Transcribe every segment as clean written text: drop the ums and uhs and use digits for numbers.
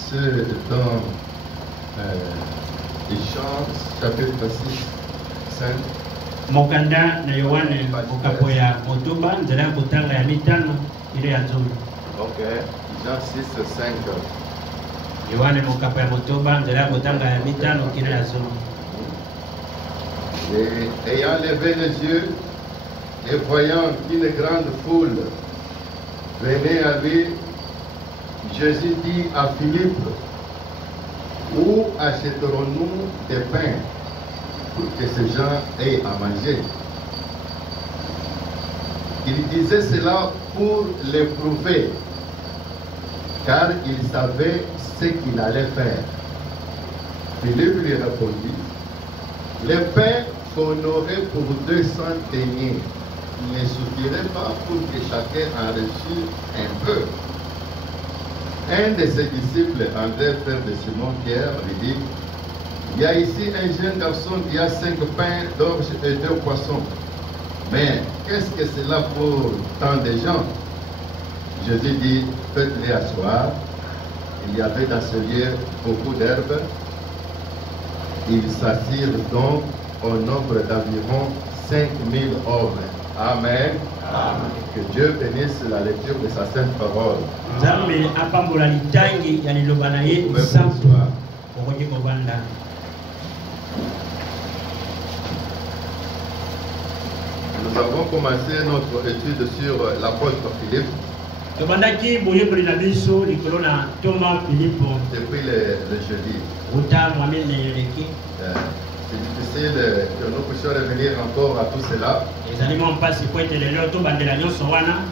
C'est dans Jean chapitre 6, 5. Mokanda na Yohane okapo ya motoba nzela kotanga ya mitano ile ya nzomi. Ok, Jean 6, 5. Yohane mokapo ya motoba nzela kotanga ya mitano ile ya nzomi. Et ayant levé les yeux et voyant qu'une grande foule venait à lui, Jésus dit à Philippe, où achèterons-nous des pains pour que ces gens aient à manger? Il disait cela pour l'éprouver, car il savait ce qu'il allait faire. Philippe lui répondit, les pains qu'on aurait pour 200 deniers ne suffirait pas pour que chacun en reçût un peu. Un de ses disciples, André, frère de Simon-Pierre, lui dit, il y a ici un jeune garçon qui a 5 pains d'orge et 2 poissons. Mais qu'est-ce que c'est là pour tant de gens? Jésus dit, faites-les asseoir. Il y avait dans ce lieu beaucoup d'herbes. Ils s'assirent donc au nombre d'environ 5000 hommes. Amen. Amen. Que Dieu bénisse la lecture de sa sainte parole. Nous avons commencé notre étude sur l'apôtre Philippe. Depuis le jeudi. C'est difficile que nous puissions revenir encore à tout cela.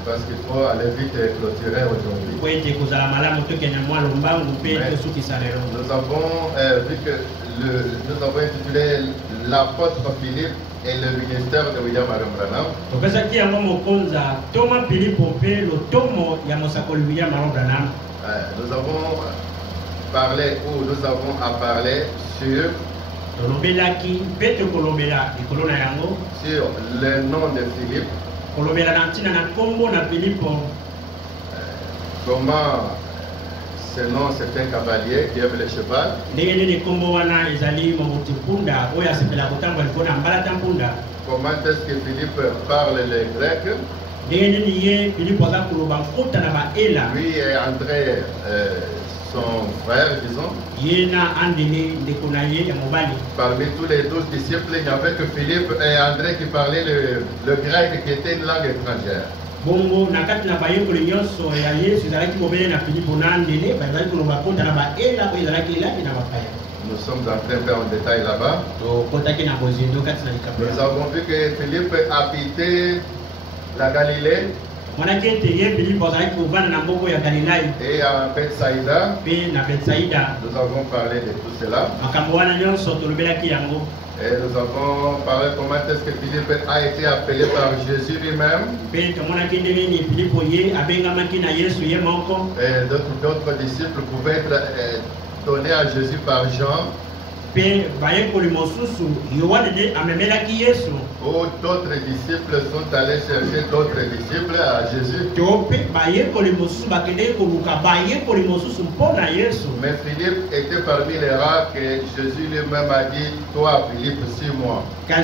Parce qu'il faut aller vite et clôturer aujourd'hui. Nous avons vu que nous avons intitulé l'apôtre Philippe et le ministère de William Marion Branham. Nous avons parlé ou nous avons à parler sur le nom de Philippe. Comment ce nom, c'est un cavalier qui aime le cheval. Comment est-ce que Philippe parle le grec? Lui et André, son frère, disons. Parmi tous les 12 disciples, il n'y avait que Philippe et André qui parlaient le grec, qui était une langue étrangère. Nous sommes entrés un peu en détail là-bas. Nous avons vu que Philippe habitait la Galilée. Et à Bethsaïda, nous avons parlé de tout cela. Et nous avons parlé comment est-ce que Philippe a été appelé par Jésus lui-même. Et d'autres disciples pouvaient être donnés à Jésus par Jean. Ou d'autres disciples sont allés chercher d'autres disciples à Jésus. Mais Philippe était parmi les rares que Jésus lui-même a dit, toi Philippe, suis-moi. Et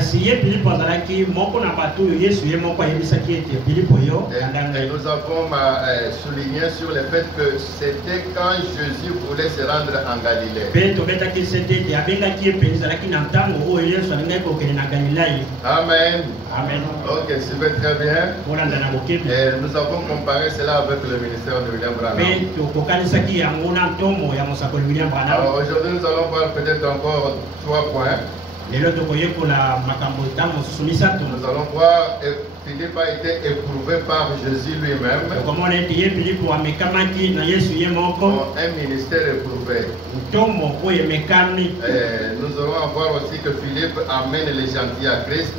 nous avons souligné sur le fait que c'était quand Jésus voulait se rendre en Galilée. Amen. Amen. Ok, super, très bien. Et nous avons comparé cela avec le ministère de William Branham. Alors aujourd'hui, nous allons voir peut-être encore 3 points. Nous allons voir Philippe a été éprouvé par Jésus lui-même. Un ministère éprouvé. Nous allons voir aussi que Philippe amène les gentils à Christ.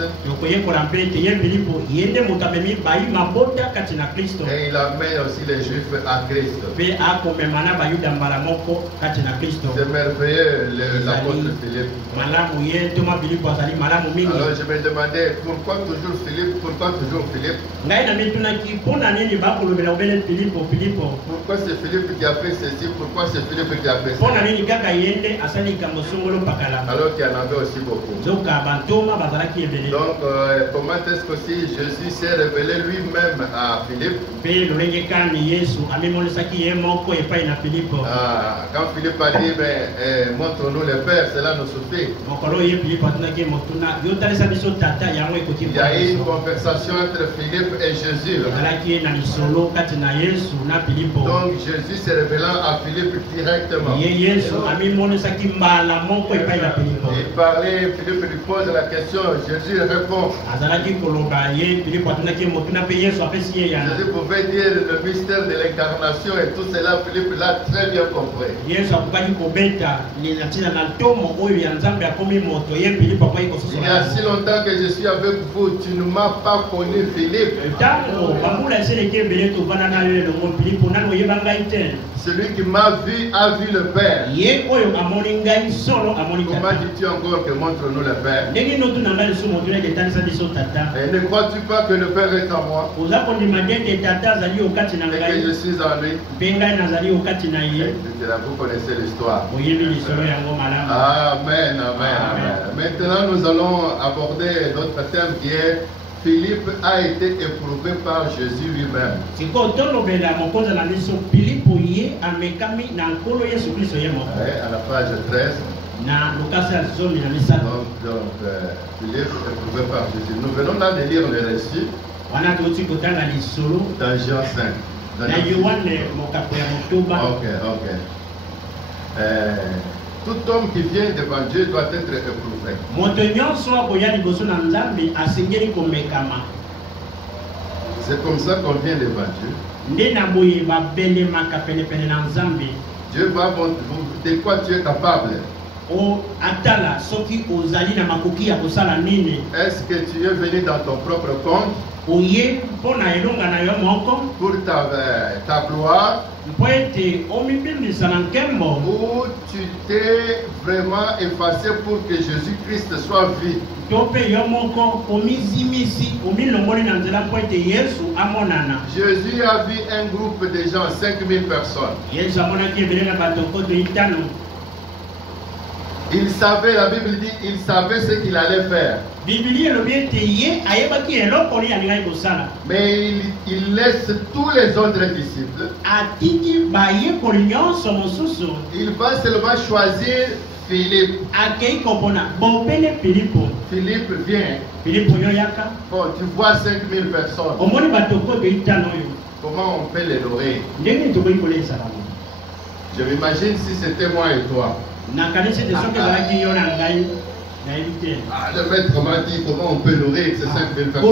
Et il amène aussi les juifs à Christ. C'est merveilleux l'apôtre Philippe. Alors je me demandais pourquoi toujours Philippe, pourquoi toujours Philippe? Pourquoi c'est Philippe qui a fait ceci? Pourquoi c'est Philippe qui a fait ceci? Alors qu'il y en avait aussi beaucoup. Donc, comment est-ce que si Jésus s'est révélé lui-même à Philippe? Quand Philippe a dit, montre-nous le Père, cela nous suffit. Il y a eu une conversation entre Philippe et Jésus. Donc Jésus s'est révélant à Philippe directement. Il parlait, Philippe lui pose la question, Jésus répond. Jésus pouvait dire le mystère de l'incarnation et tout cela, Philippe l'a très bien compris. Il y a si longtemps que je suis avec vous, tu ne m'as pas connu, Philippe. Celui qui m'a vu a vu le Père. Comment dis-tu encore que montre-nous le Père? Et ne crois-tu pas que le Père est en moi? Et que je suis en lui? Vous connaissez l'histoire. Amen, amen, amen. Maintenant, nous allons aborder d'autres thèmes qui est Philippe a été éprouvé par Jésus lui-même. À la page 13. Donc, Philippe éprouvé par Jésus. Nous venons là de lire le récit dans Jean 5. Ok. Tout homme qui vient devant Dieu doit être éprouvé. C'est comme ça qu'on vient devant Dieu. Dieu va vous de quoi tu es capable. Est-ce que tu es venu dans ton propre compte pour ta gloire, ou tu t'es vraiment effacé pour que Jésus-Christ soit vu? Jésus a vu un groupe de gens, 5000 personnes. Il savait, la Bible dit, il savait ce qu'il allait faire. Mais il laisse tous les autres disciples. Il va seulement choisir Philippe. Philippe vient. Bon, tu vois 5000 personnes. Comment on peut les louer? Je m'imagine si c'était moi et toi. Le maître m'a dit comment on peut nourrir ces 5000 personnes.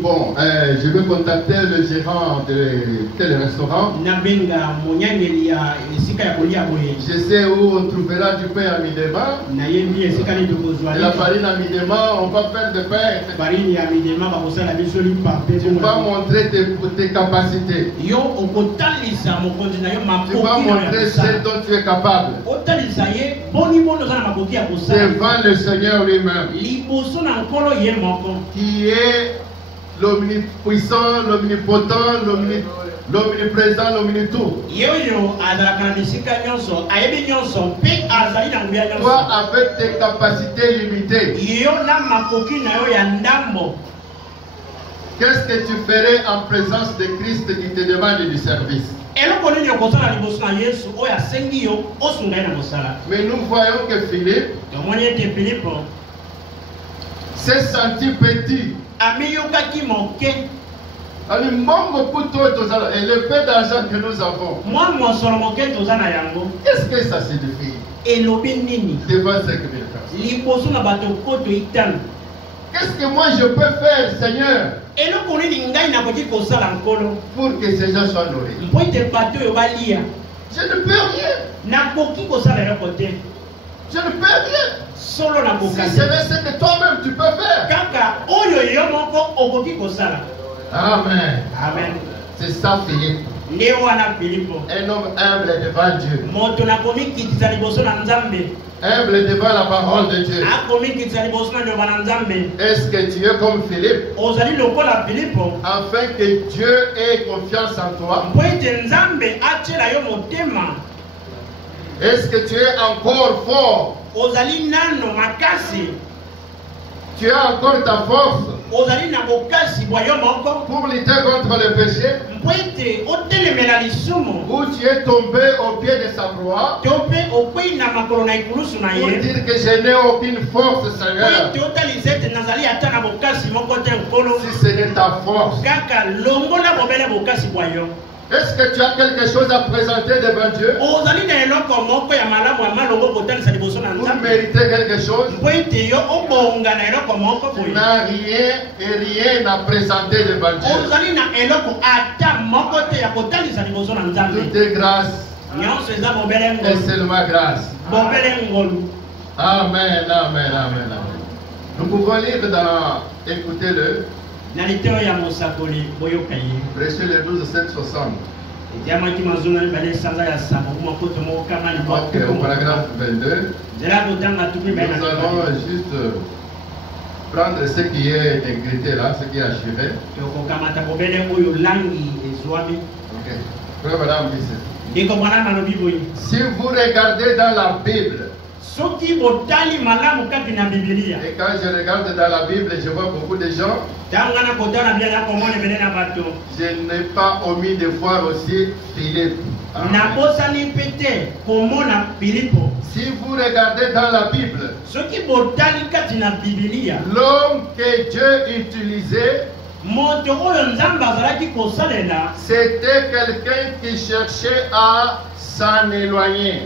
Bon, je vais contacter le gérant de tel restaurant. Je sais où on trouvera du pain à Midema. Et la farine à Midema, on va faire de pain. Tu vas montrer tes capacités. Tu vas montrer ce dont tu es capable. Devant le Seigneur lui-même, qui est l'omnipuissant, l'omnipotent, l'omniprésent, l'omnitout. Toi, avec tes capacités limitées, qu'est-ce que tu ferais en présence de Christ qui te demande du service? Mais nous voyons que Philippe s'est senti petit. Et le peu d'argent que nous avons, qu'est-ce que ça signifie devant 5000 personnes? Qu'est-ce que moi je peux faire, Seigneur, pour que ces gens soient nourris? Je ne peux rien. Je ne peux rien. Si c'est ce que toi-même tu peux faire. Amen. Amen. C'est ça, Philippe. Un homme humble devant Dieu. humble devant la parole de Dieu. Est-ce que tu es comme Philippe? Afin que Dieu ait confiance en toi. Est-ce que tu es encore fort? Tu as encore ta force pour lutter contre le péché? Où tu es tombé au pied de sa croix pour dire que je n'ai aucune force, Seigneur. Si ce n'est ta force, est-ce que tu as quelque chose à présenter devant Dieu? Pour mériter quelque chose? Tu n'as rien et rien à présenter devant Dieu. Tout est grâce et seulement grâce. Amen, amen, amen, amen. Nous pouvons lire dans, écoutez-le, Prêcher le 12, 7, 60. Ok, au paragraphe 22. Nous allons juste prendre ce qui est écrit là, ce qui est achevé. Ok. Si vous regardez dans la Bible, et quand je regarde dans la Bible, je vois beaucoup de gens. Je n'ai pas omis de voir aussi Philippe. Si vous regardez dans la Bible, l'homme que Dieu utilisait, c'était quelqu'un qui cherchait à s'en éloigner.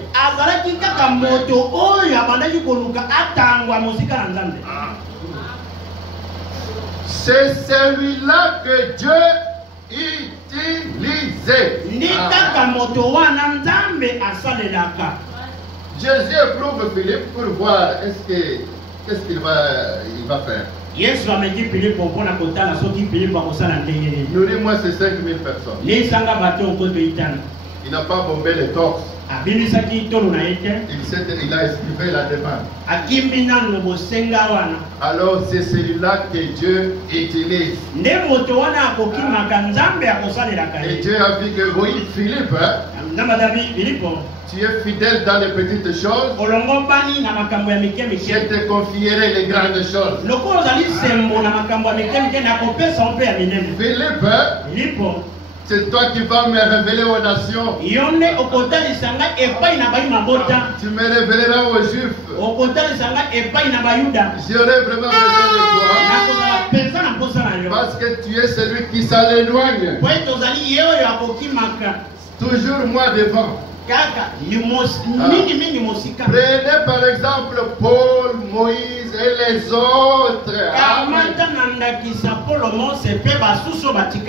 C'est celui-là que Dieu utilisait. Jésus éprouve Philippe pour voir qu'est-ce qu'il va faire. Nous dit moi c'est 5000 personnes. Il n'a pas bombé les torses. Il a esquivé la demande. Alors c'est celui-là que Dieu utilise. Et Dieu a vu que oui, Philippe, tu es fidèle dans les petites choses. Je te confierai les grandes choses. Philippe, c'est toi qui vas me révéler aux nations. Tu me révéleras aux Juifs. J'aurai vraiment besoin de toi. Parce que tu es celui qui s'en éloigne. Toujours moi devant. Prenez par exemple Paul, Moïse et les autres.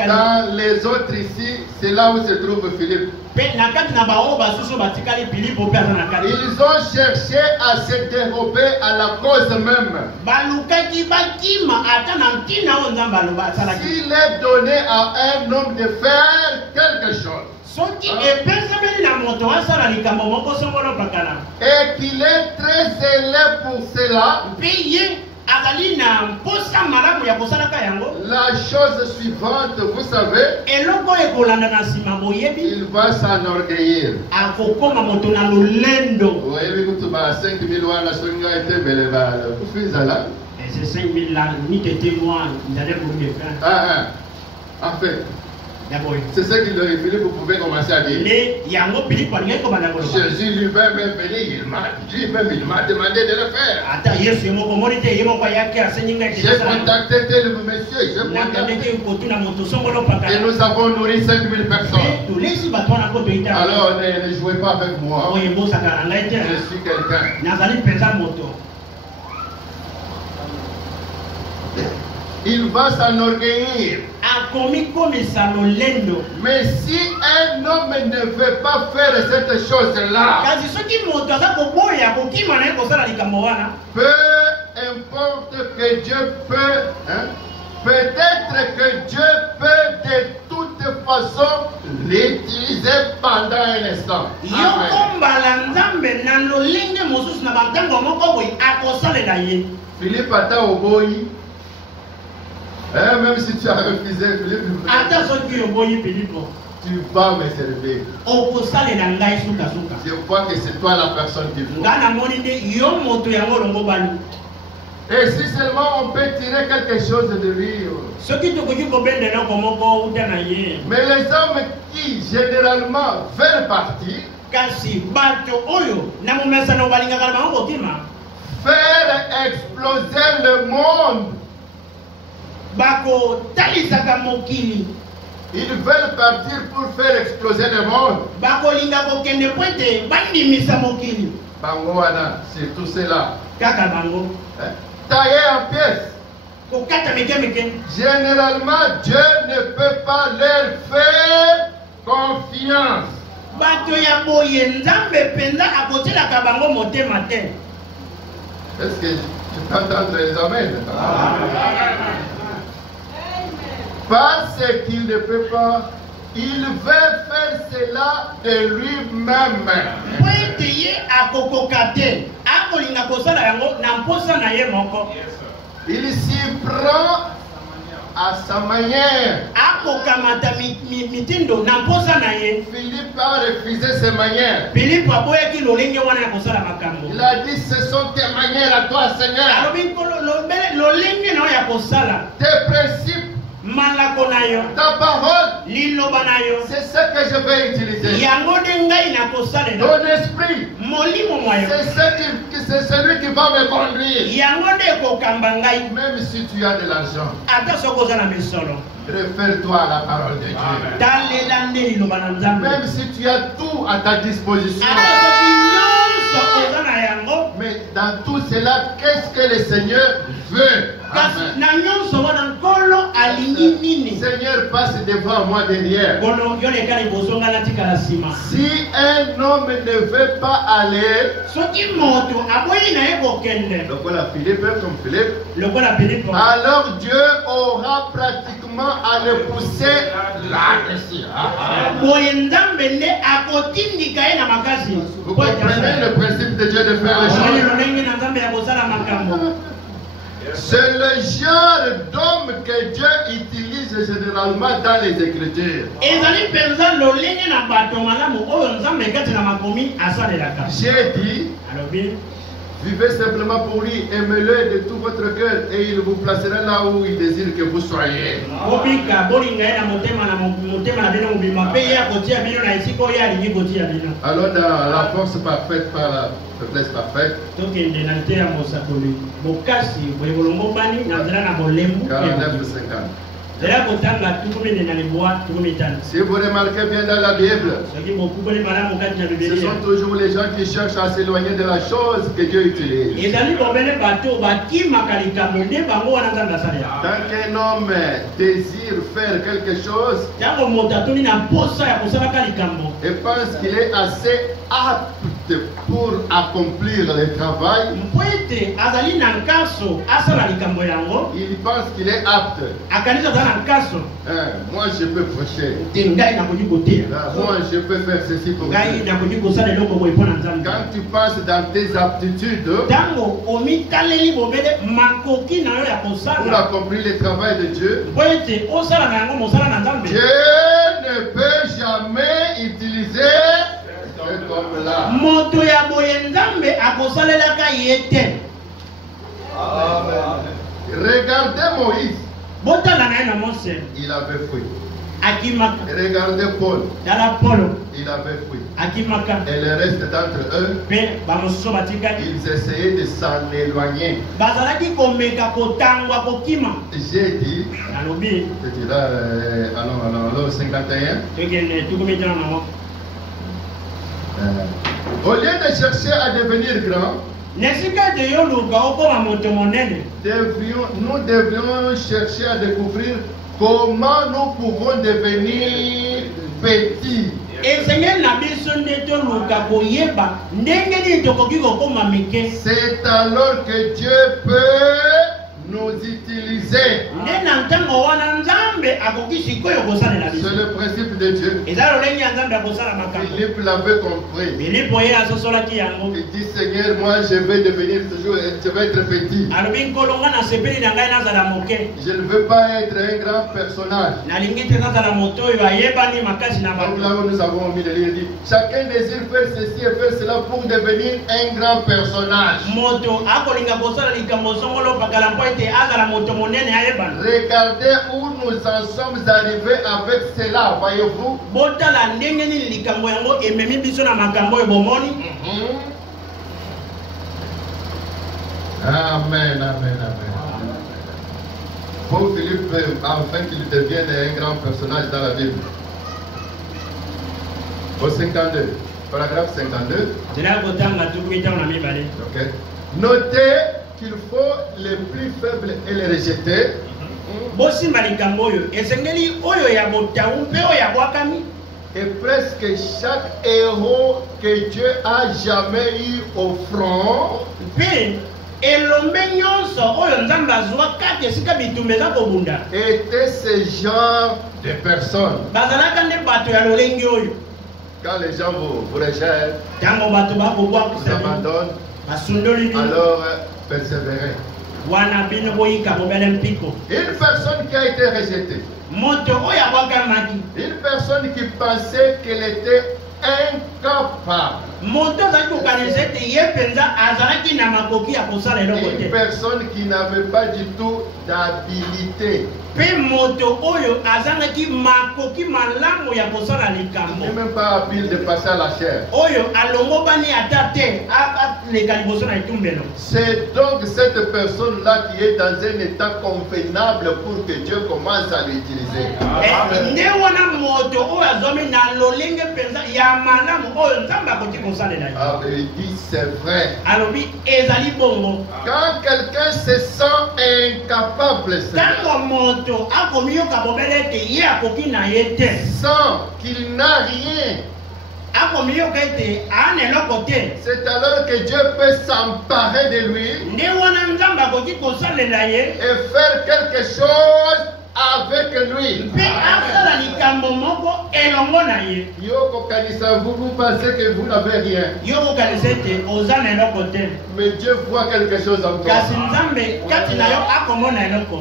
Dans les autres ici, c'est là où se trouve Philippe. Ils ont cherché à se dérober à la cause même. S'il est donné à un homme de faire quelque chose, et qu'il est très zélé pour cela, la chose suivante, vous savez, il va s'enorgueillir. Ces 5000 là, ni que témoins, ils allaient pour me faire. En fait, c'est ce qu'il aurait fallu, vous pouvez commencer à dire. Jésus lui-même est venu, il m'a demandé de le faire. J'ai contacté tel monsieur, et nous avons nourri 5000 personnes. Alors ne jouez pas avec moi. Je suis quelqu'un. Il va s'enorgueillir. Mais si un homme ne veut pas faire cette chose-là, peu importe que Dieu peut, peut-être que Dieu peut de toutes cette façon, l'utiliser pendant un instant. Philippe attend au boy. Même si tu as refusé, Philippe, tu vas me servir. Je vois que c'est toi la personne qu'il faut. Et si seulement on peut tirer quelque chose de lui. Mais les hommes qui généralement veulent partir, faire exploser le monde. Ils veulent partir pour faire exploser le monde. Bangoana, c'est tout cela. Taillé en pièces. Généralement, Dieu ne peut pas leur faire confiance. Est-ce que tu peux entendre les amens? Parce qu'il ne peut pas, il veut faire cela de lui-même. Il s'y prend à sa manière. Philippe a refusé ses manières. Il a dit, ce sont tes manières à toi, Seigneur. Tes principes, ta parole, c'est ce que je vais utiliser. Ton esprit, c'est celui qui va me conduire. Même si tu as de l'argent, réfère-toi à la parole de Dieu. Même si tu as tout à ta disposition. Mais dans tout cela, qu'est-ce que le Seigneur veut? Seigneur, passe devant moi derrière. Si un homme ne veut pas aller, alors Dieu aura pratiquement à le pousser là-dessus. Vous comprenez le principe de Dieu de faire les choses? C'est le genre d'homme que Dieu utilise généralement dans les Écritures. J'ai dit, vivez simplement pour lui, aimez-le de tout votre cœur et il vous placera là où il désire que vous soyez. Alors dans la force parfaite par la faiblesse parfaite. 49-50. Si vous remarquez bien dans la Bible, ce sont toujours les gens qui cherchent à s'éloigner de la chose que Dieu utilise. Tant qu'un homme désire faire quelque chose et pense qu'il est assez apte pour accomplir le travail, il pense qu'il est apte. Moi je peux prêcher. Moi je peux faire ceci pour Dieu. Quand tu passes dans tes aptitudes pour accomplir le travail de Dieu, Dieu ne peut jamais utiliser cet homme-là. Regardez Moïse. Il avait fui. Regardez Paul. Il avait fui. Et le reste d'entre eux, ils essayaient de s'en éloigner. J'ai dit, c'est là, alors 51. Au lieu de chercher à devenir grand, nous devrions chercher à découvrir comment nous pouvons devenir petits. C'est alors que Dieu peut nous utiliser. le principe de Dieu. Philippe l'avait compris. Il dit, Seigneur, moi je vais devenir toujours, je vais être petit. Je ne veux pas être un grand personnage. Donc là où nous avons mis le livre, il dit, chacun désire faire ceci et faire cela pour devenir un grand personnage. Regardez où nous en sommes arrivés avec cela, voyez-vous? Amen, amen, amen. Pour Philippe, afin qu'il devienne un grand personnage dans la Bible. Au 52, paragraphe 52. Okay. Notez qu'il faut les plus faibles et les rejeter. Et presque chaque héros que Dieu a jamais eu au front était ce genre de personnes. Quand les gens vous rejettent, vous abandonnent, alors persévérez. Une personne qui a été rejetée, une personne qui pensait qu'elle était incapable, une personne qui n'avait pas du tout d'habilité, il n'est même pas habile de passer à la chair. C'est donc cette personne-là qui est dans un état convenable pour que Dieu commence à l'utiliser. Il dit c'est vrai. Quand quelqu'un se sent incapable, sans qu'il n'a rien, c'est alors que Dieu peut s'emparer de lui et faire quelque chose avec lui. Vous pensez que vous n'avez rien, mais Dieu voit quelque chose en toi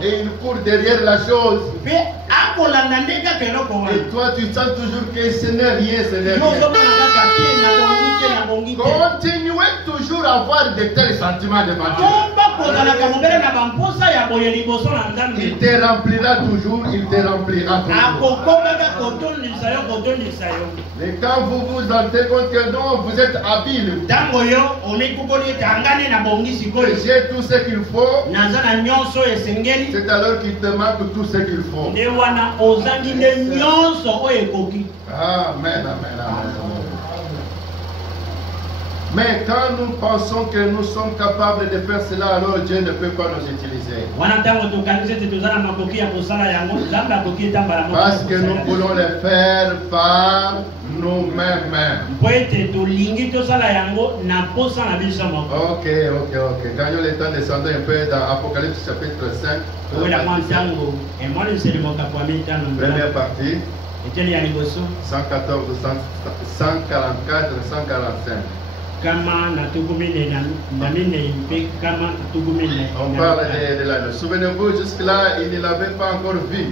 et il court derrière la chose. Et toi tu sens toujours que ce n'est rien, ce n'est rien. Continuez toujours à avoir de tels sentiments devant Dieu. Il te remplira toujours, il te remplira toujours. Et quand vous vous rendez compte que non, vous êtes habile, j'ai tout ce qu'il faut, c'est alors qu'il te manque tout ce qu'il faut. Amen, amen, amen. Mais quand nous pensons que nous sommes capables de faire cela, alors Dieu ne peut pas nous utiliser. Parce que nous voulons le faire par nous-mêmes. Ok. Gagnons le temps, descendons un peu dans Apocalypse chapitre 5. Première partie. 114, 144, 145. On parle de l'anneau. Souvenez-vous, jusque-là, il ne l'avait pas encore vu.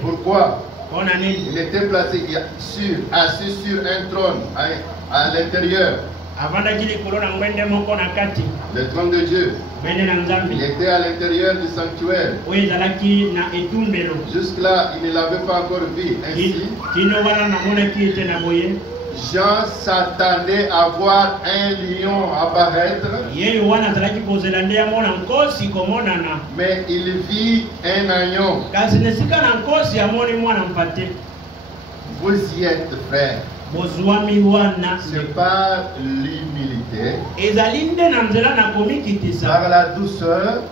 Pourquoi? Il était placé assis sur un trône à l'intérieur. Le trône de Dieu. Il était à l'intérieur du sanctuaire. Jusque-là, il ne l'avait pas encore vu. Ainsi, Jean s'attendait à voir un lion apparaître, mais il vit un agneau. Vous y êtes, frère. C'est par l'humilité, par la douceur,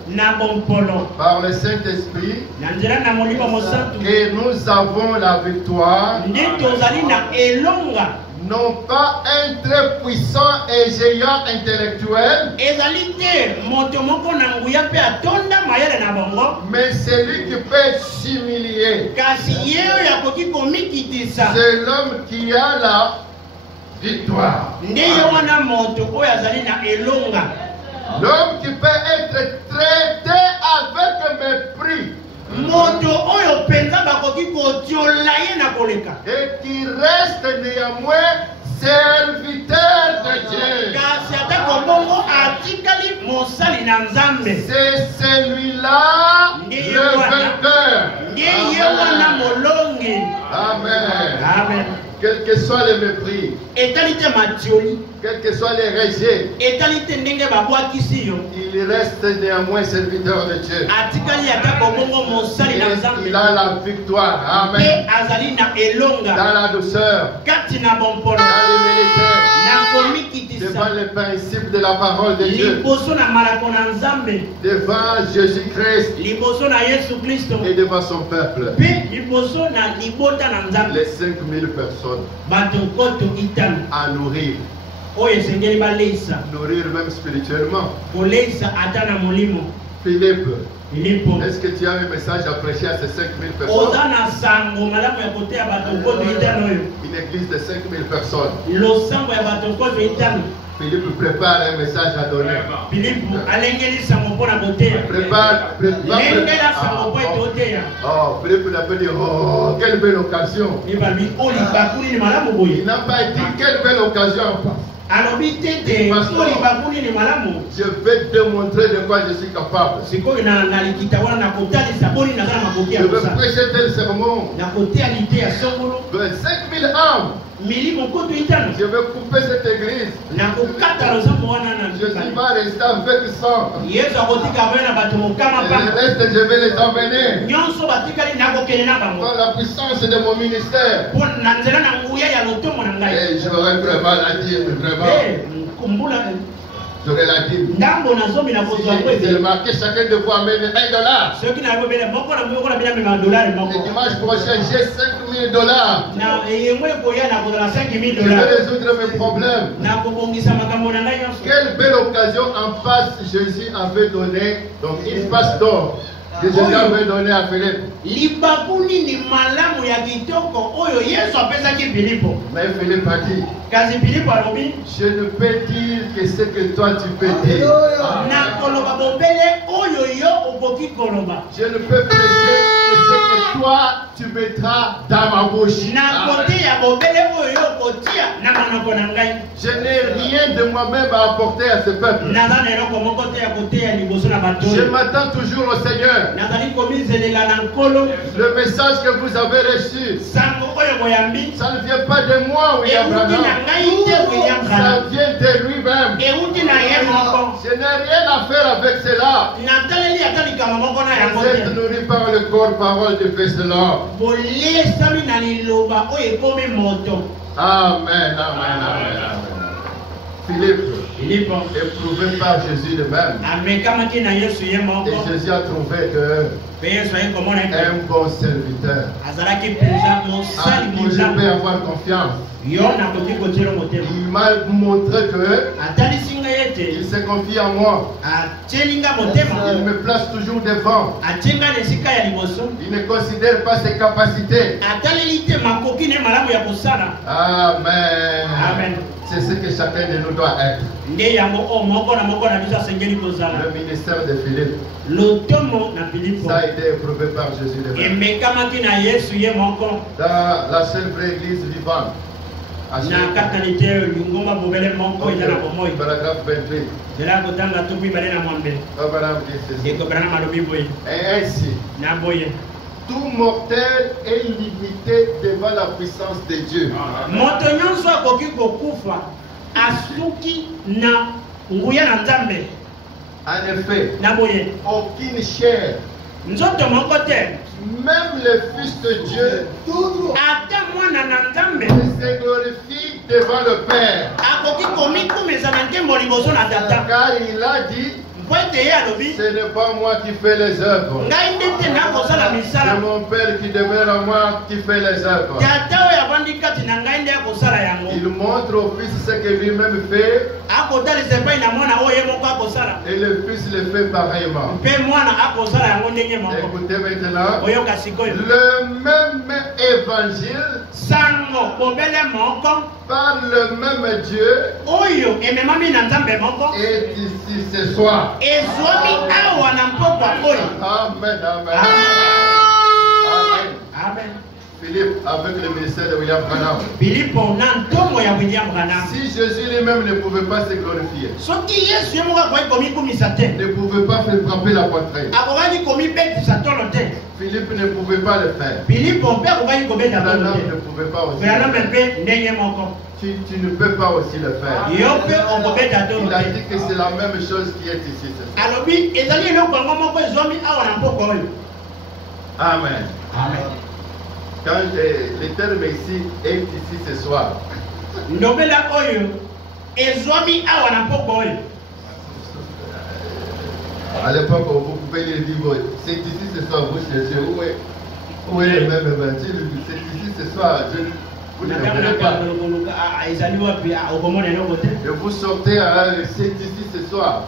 par le Saint-Esprit que nous avons la victoire non pas un très puissant et géant intellectuel, mais celui qui peut s'humilier. C'est l'homme qui a la victoire. L'homme qui peut être traité avec mépris. Et qui reste néanmoins serviteur de Dieu. C'est celui-là le vainqueur. Amen. Amen. Quel que soit le mépris, quel que soit les rejets, il reste néanmoins serviteur de Dieu. Il a la victoire. Amen. Dans la douceur, dans l'humilité, devant les principes de la parole de Dieu, devant Jésus-Christ et devant son peuple. Les 5000 personnes à nourrir. Nourrir même spirituellement. Philippe, est-ce que tu as un message à prêcher à ces 5000 personnes? Une église de 5000 personnes. Philippe prépare un message à donner. Prépare. Oh, Philippe n'a pas dit, oh, quelle belle occasion. Il n'a pas dit, quelle belle occasion. Je vais te montrer de quoi je suis capable. Je vais prêcher tel sermon. 5000 âmes. Je vais couper cette église. Je ne suis pas resté avec sang. Le reste, je vais les emmener dans la puissance de mon ministère. Et j'aurais vraiment la dire, vraiment. J'aurais la dîme. Si j'ai remarqué, chacun de vous amène $1. Le dimanche prochain, j'ai $5000. Je vais résoudre mes problèmes. Quelle belle occasion en face Jésus avait donné. Donc une face d'or que Jésus avait donné à Philippe. Mais Philippe a dit, je ne peux dire que ce que toi tu peux dire. Je ne peux prêcher que ce que toi tu mettras dans ma bouche. Je n'ai rien de moi-même à apporter à ce peuple. Je m'attends toujours au Seigneur. Le message que vous avez reçu, ça ne vient pas de moi, William Branham. Ça vient de lui-même. Je n'ai rien à faire avec cela. Vous êtes nourris par le corps, parole de Fesselor. Amen, amen, amen. Philippe, éprouvé par Jésus lui-même. Et Jésus a trouvé un bon serviteur. Je peux avoir confiance. Il m'a montré qu'il se confie en moi. Il me place toujours devant. Il ne considère pas ses capacités. Amen. C'est ce que chacun de nous doit être. Le ministère de Philippe, ça a été éprouvé par Jésus lui-même. Dans la seule vraie église vivante. Paragraphe 28. Et ainsi, tout mortel est limité devant la puissance de Dieu. En effet, aucune chair, même le Fils de Dieu, ne se glorifie devant le Père. Car il a dit, Ce n'est pas moi qui fais les œuvres. C'est mon Père qui demeure en moi qui fait les œuvres. Il montre au Fils ce que lui-même fait. Et le Fils le fait pareillement. Écoutez maintenant. Le même évangile par le même Dieu est ici ce soir. Amen, amen. Amen. Philippe avec le ministère de William Branham. Si Jésus lui-même ne pouvait pas se glorifier, ne pouvait pas faire frapper la poitrine, Philippe ne pouvait pas le faire. Branham ne pouvait pas aussi le faire. Tu ne peux pas aussi le faire. Il a dit que c'est la même chose qui est ici. Amen. Amen. Quand le terme ici est ici ce soir. À l'époque, vous pouvez lui dire, c'est ici ce soir, vous cherchez où est le même évangile, c'est ici ce soir, vous ne verrez pas. Et vous sortez, c'est ici ce soir.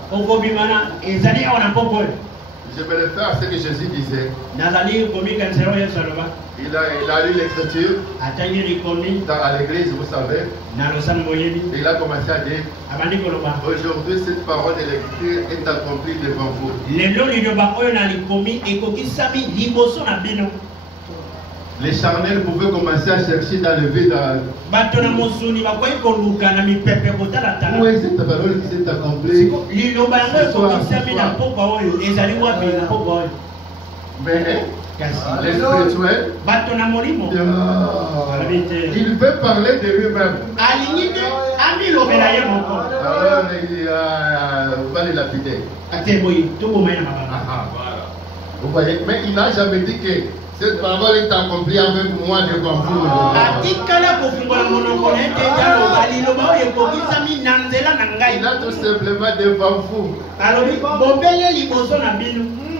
Je vais le faire ce que Jésus disait. Il a lu l'écriture à l'église, vous savez. Il a commencé à dire, aujourd'hui cette parole de l'écriture est accomplie devant vous. Les charnels pouvaient commencer à chercher dans le vide. Où est cette parole qui s'est accomplie? Mais les spirituels, il veut parler de lui-même. Alors il va les lapider. Vous voyez, mais il n'a jamais dit que cette parole est accomplie avec moi devant vous. Il a tout simplement devant vous.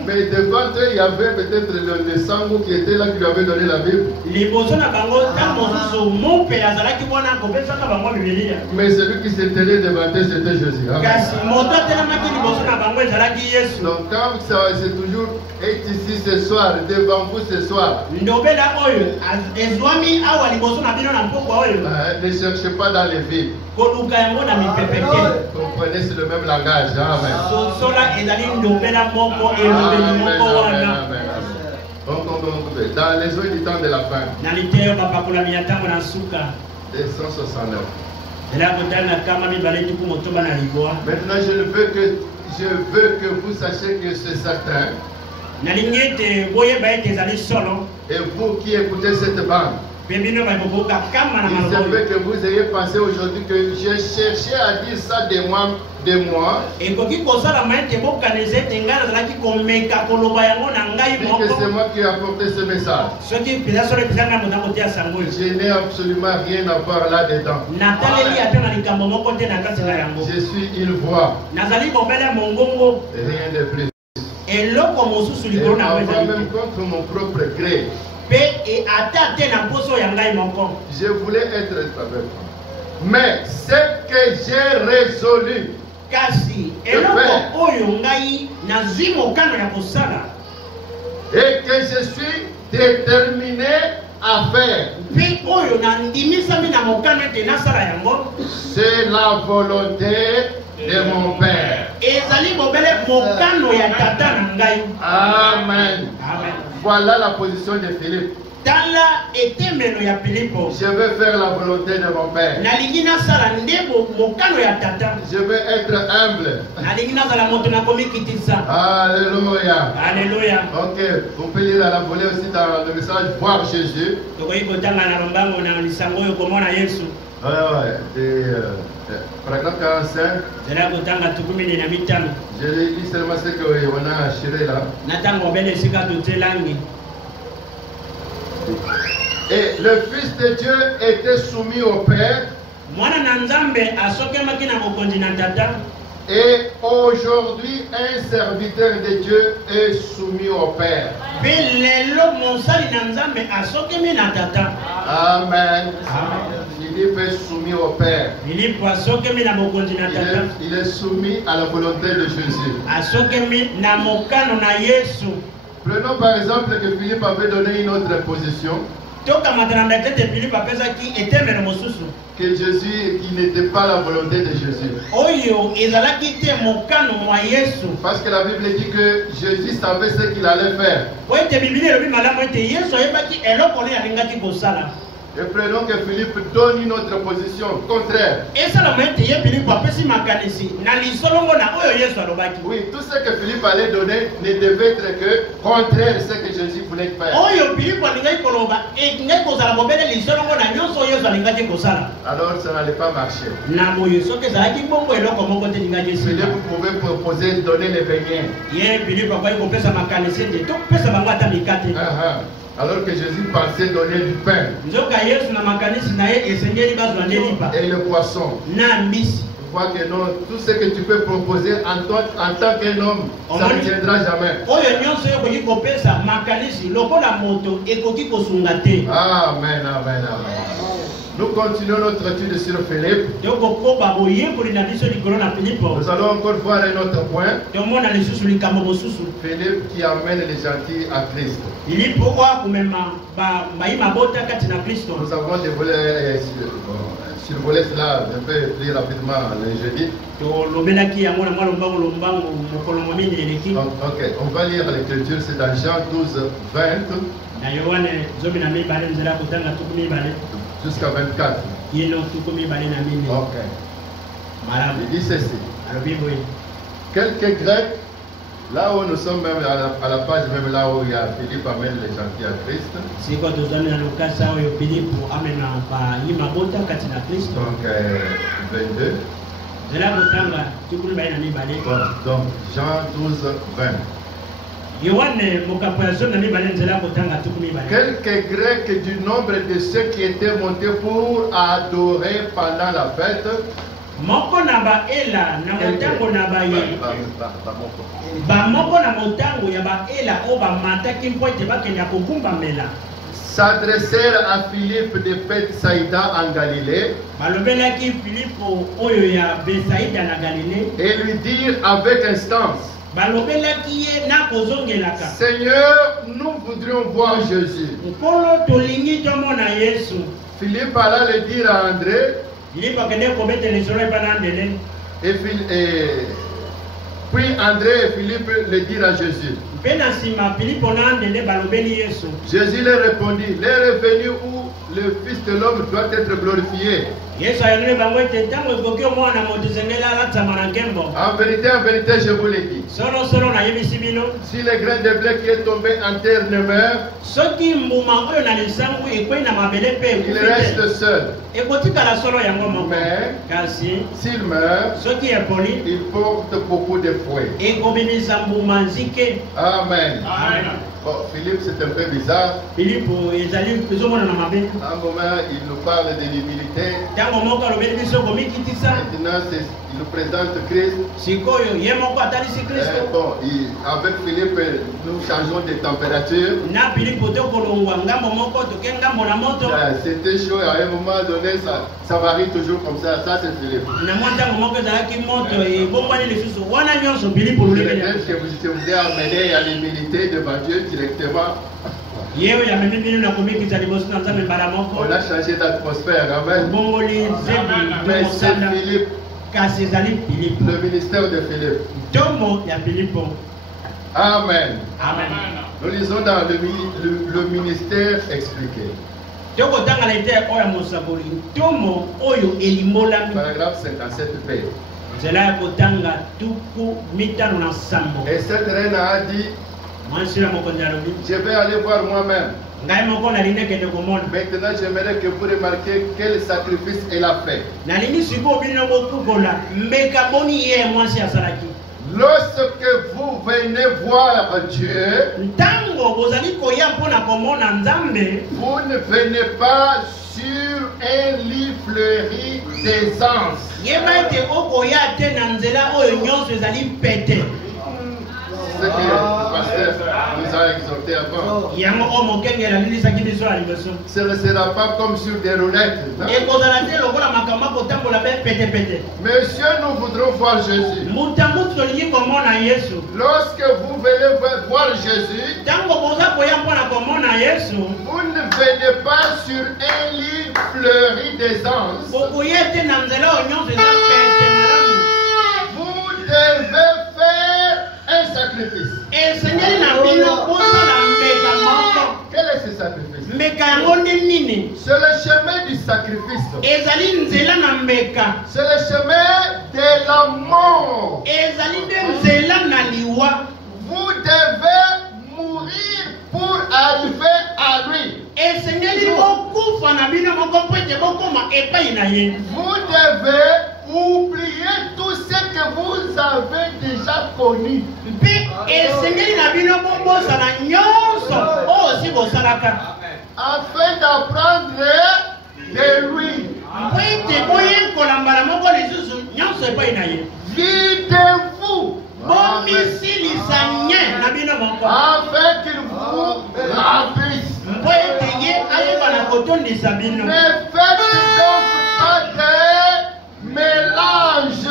Mais devant eux, il y avait peut-être le sango qui était là, qui lui avait donné la Bible. Mais celui qui s'est tenu devant eux, c'était Jésus. Donc quand c'est toujours est ici ce soir, devant vous ce soir, ne cherchez pas dans les villes. Comprenez, c'est le même langage. Amen. Dans les eaux du temps de la fin, des 169. Maintenant, je veux que vous sachiez que c'est certain. Et vous qui écoutez cette bande, il se peut que vous ayez pensé aujourd'hui que j'ai cherché à dire ça de moi. Et que c'est moi qui ai apporté ce message. Je n'ai absolument rien à voir là-dedans. Je suis une voix. Et rien de plus. Et parfois même contre mon propre gré. Je voulais être avec vous. Mais ce que j'ai résolu et que je suis déterminé à faire, c'est la volonté de mon Père. Amen. Voilà la position de Philippe. Je veux faire la volonté de mon Père. Je veux être humble. Alléluia. Alléluia. Ok, on peut lire à la volée aussi dans le message voir Jésus. Paragraphe 45. Je lis seulement ce qu'on a achiré là. Et le Fils de Dieu était soumis au Père Et aujourd'hui, un serviteur de Dieu est soumis au Père. Amen. Philippe est soumis au Père. Il est soumis à la volonté de Jésus. Prenons par exemple que Philippe avait donné une autre position. Que Jésus, qui n'était pas la volonté de Jésus. Parce que la Bible dit que Jésus savait ce qu'il allait faire. Et prenons que Philippe donne une autre position contraire. Oui, tout ce que Philippe allait donner ne devait être que contraire à ce que Jésus voulait faire. Alors ça n'allait pas marcher. Philippe pouvait proposer de donner les beignets. Alors que Jésus pensait donner du pain et le poisson. Je vois que non, tout ce que tu peux proposer en tant qu'un homme, ça ne tiendra jamais. Amen, amen, amen. Nous continuons notre étude sur Philippe. Nous allons encore voir un autre point. Philippe qui amène les gentils à Christ. Nous avons survolé cela un peu plus rapidement le jeudi. Ok, on va lire l'écriture, c'est dans Jean 12, 20 jusqu'à 24. Ok. Il dit ceci. Quelques Grecs, là où nous sommes même à la page, même là où il y a Philippe amène les gentils à Christ. Donc 22. Donc Jean 12, 20. Quelques Grecs du nombre de ceux qui étaient montés pour adorer pendant la fête. S'adressèrent à Philippe de Bethsaïda en Galilée et lui dirent avec instance: Seigneur, nous voudrions voir Jésus. Philippe alla le dire à André. Et puis André et Philippe le dirent à Jésus. Jésus leur répondit: l'heure est venue où le Fils de l'homme doit être glorifié. En vérité, je vous le dis. Si le grain de blé qui est tombé en terre ne meurt, il reste seul. Mais s'il meurt, il porte beaucoup de fruits. Amen. Bon, Philippe, c'est un peu bizarre. À un moment, il nous parle de l'humilité. Maintenant, il nous présente Christ. Bon, avec Philippe, nous changeons de température. C'était chaud, à un moment donné, ça varie toujours comme ça. Ça, c'est Philippe. Je vous ai amené à l'humilité devant Dieu directement. On a changé d'atmosphère. Amen. Mais c'est Philippe. Le ministère de Philippe. Amen. Nous lisons dans le ministère expliqué. Paragraphe 57b. Et cette reine a dit: je vais aller voir moi-même. Maintenant, j'aimerais que vous remarquiez quel sacrifice elle a fait. Lorsque vous venez voir Dieu, vous ne venez pas sur un lit fleuri d'aisance. Ce que le pasteur nous a exhorté avant. Ce ne sera pas comme sur des roulettes. Non? Monsieur, nous voudrons voir Jésus. Lorsque vous venez voir Jésus, vous ne venez pas sur un lit fleuri d'aisance. Vous devez faire un sacrifice. Quel est ce sacrifice? C'est le chemin du sacrifice. C'est le chemin de la mort. Vous devez mourir pour arriver à lui. Vous devez oublier tout ce que vous avez déjà connu. Afin d'apprendre de lui. Videz-vous. Afin qu'il vous remplisse. Ne faites donc pas de mélange.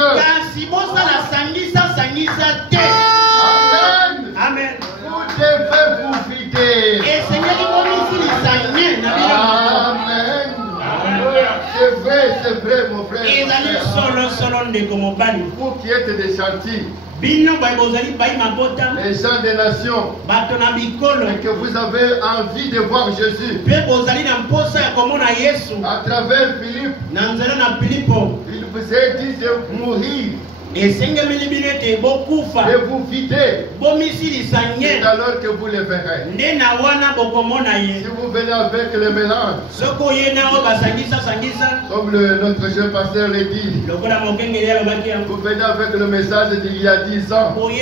Amen. Vous devez vous vider. Amen. C'est vrai, mon frère. Vous qui êtes des gentils, les gens des nations, et que vous avez envie de voir Jésus, à travers Philippe, il vous a dit de mourir, de vous vider. C'est alors que vous le verrez. Si vous venez avec le mélange, comme notre jeune pasteur l'a dit, vous venez avec le message d'il y a 10 ans, vous ne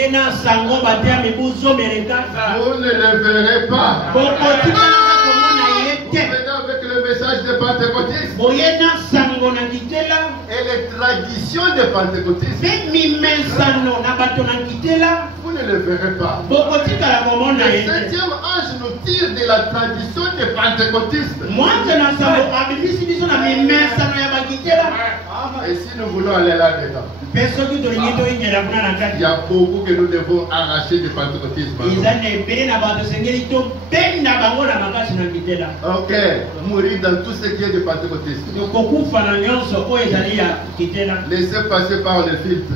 le verrez pas. Vous venez avec le message de Pentecôtiste et les traditions de Pentecôtiste, vous ne le verrez pas. Le 7e ange nous tire de la tradition de Pentecôtiste. Et si nous voulons aller là-dedans, il y a beaucoup que nous devons arracher du pentecôtisme. Ok, mourir dans tout ce qui est du pentecôtisme. Laissez passer par le filtre.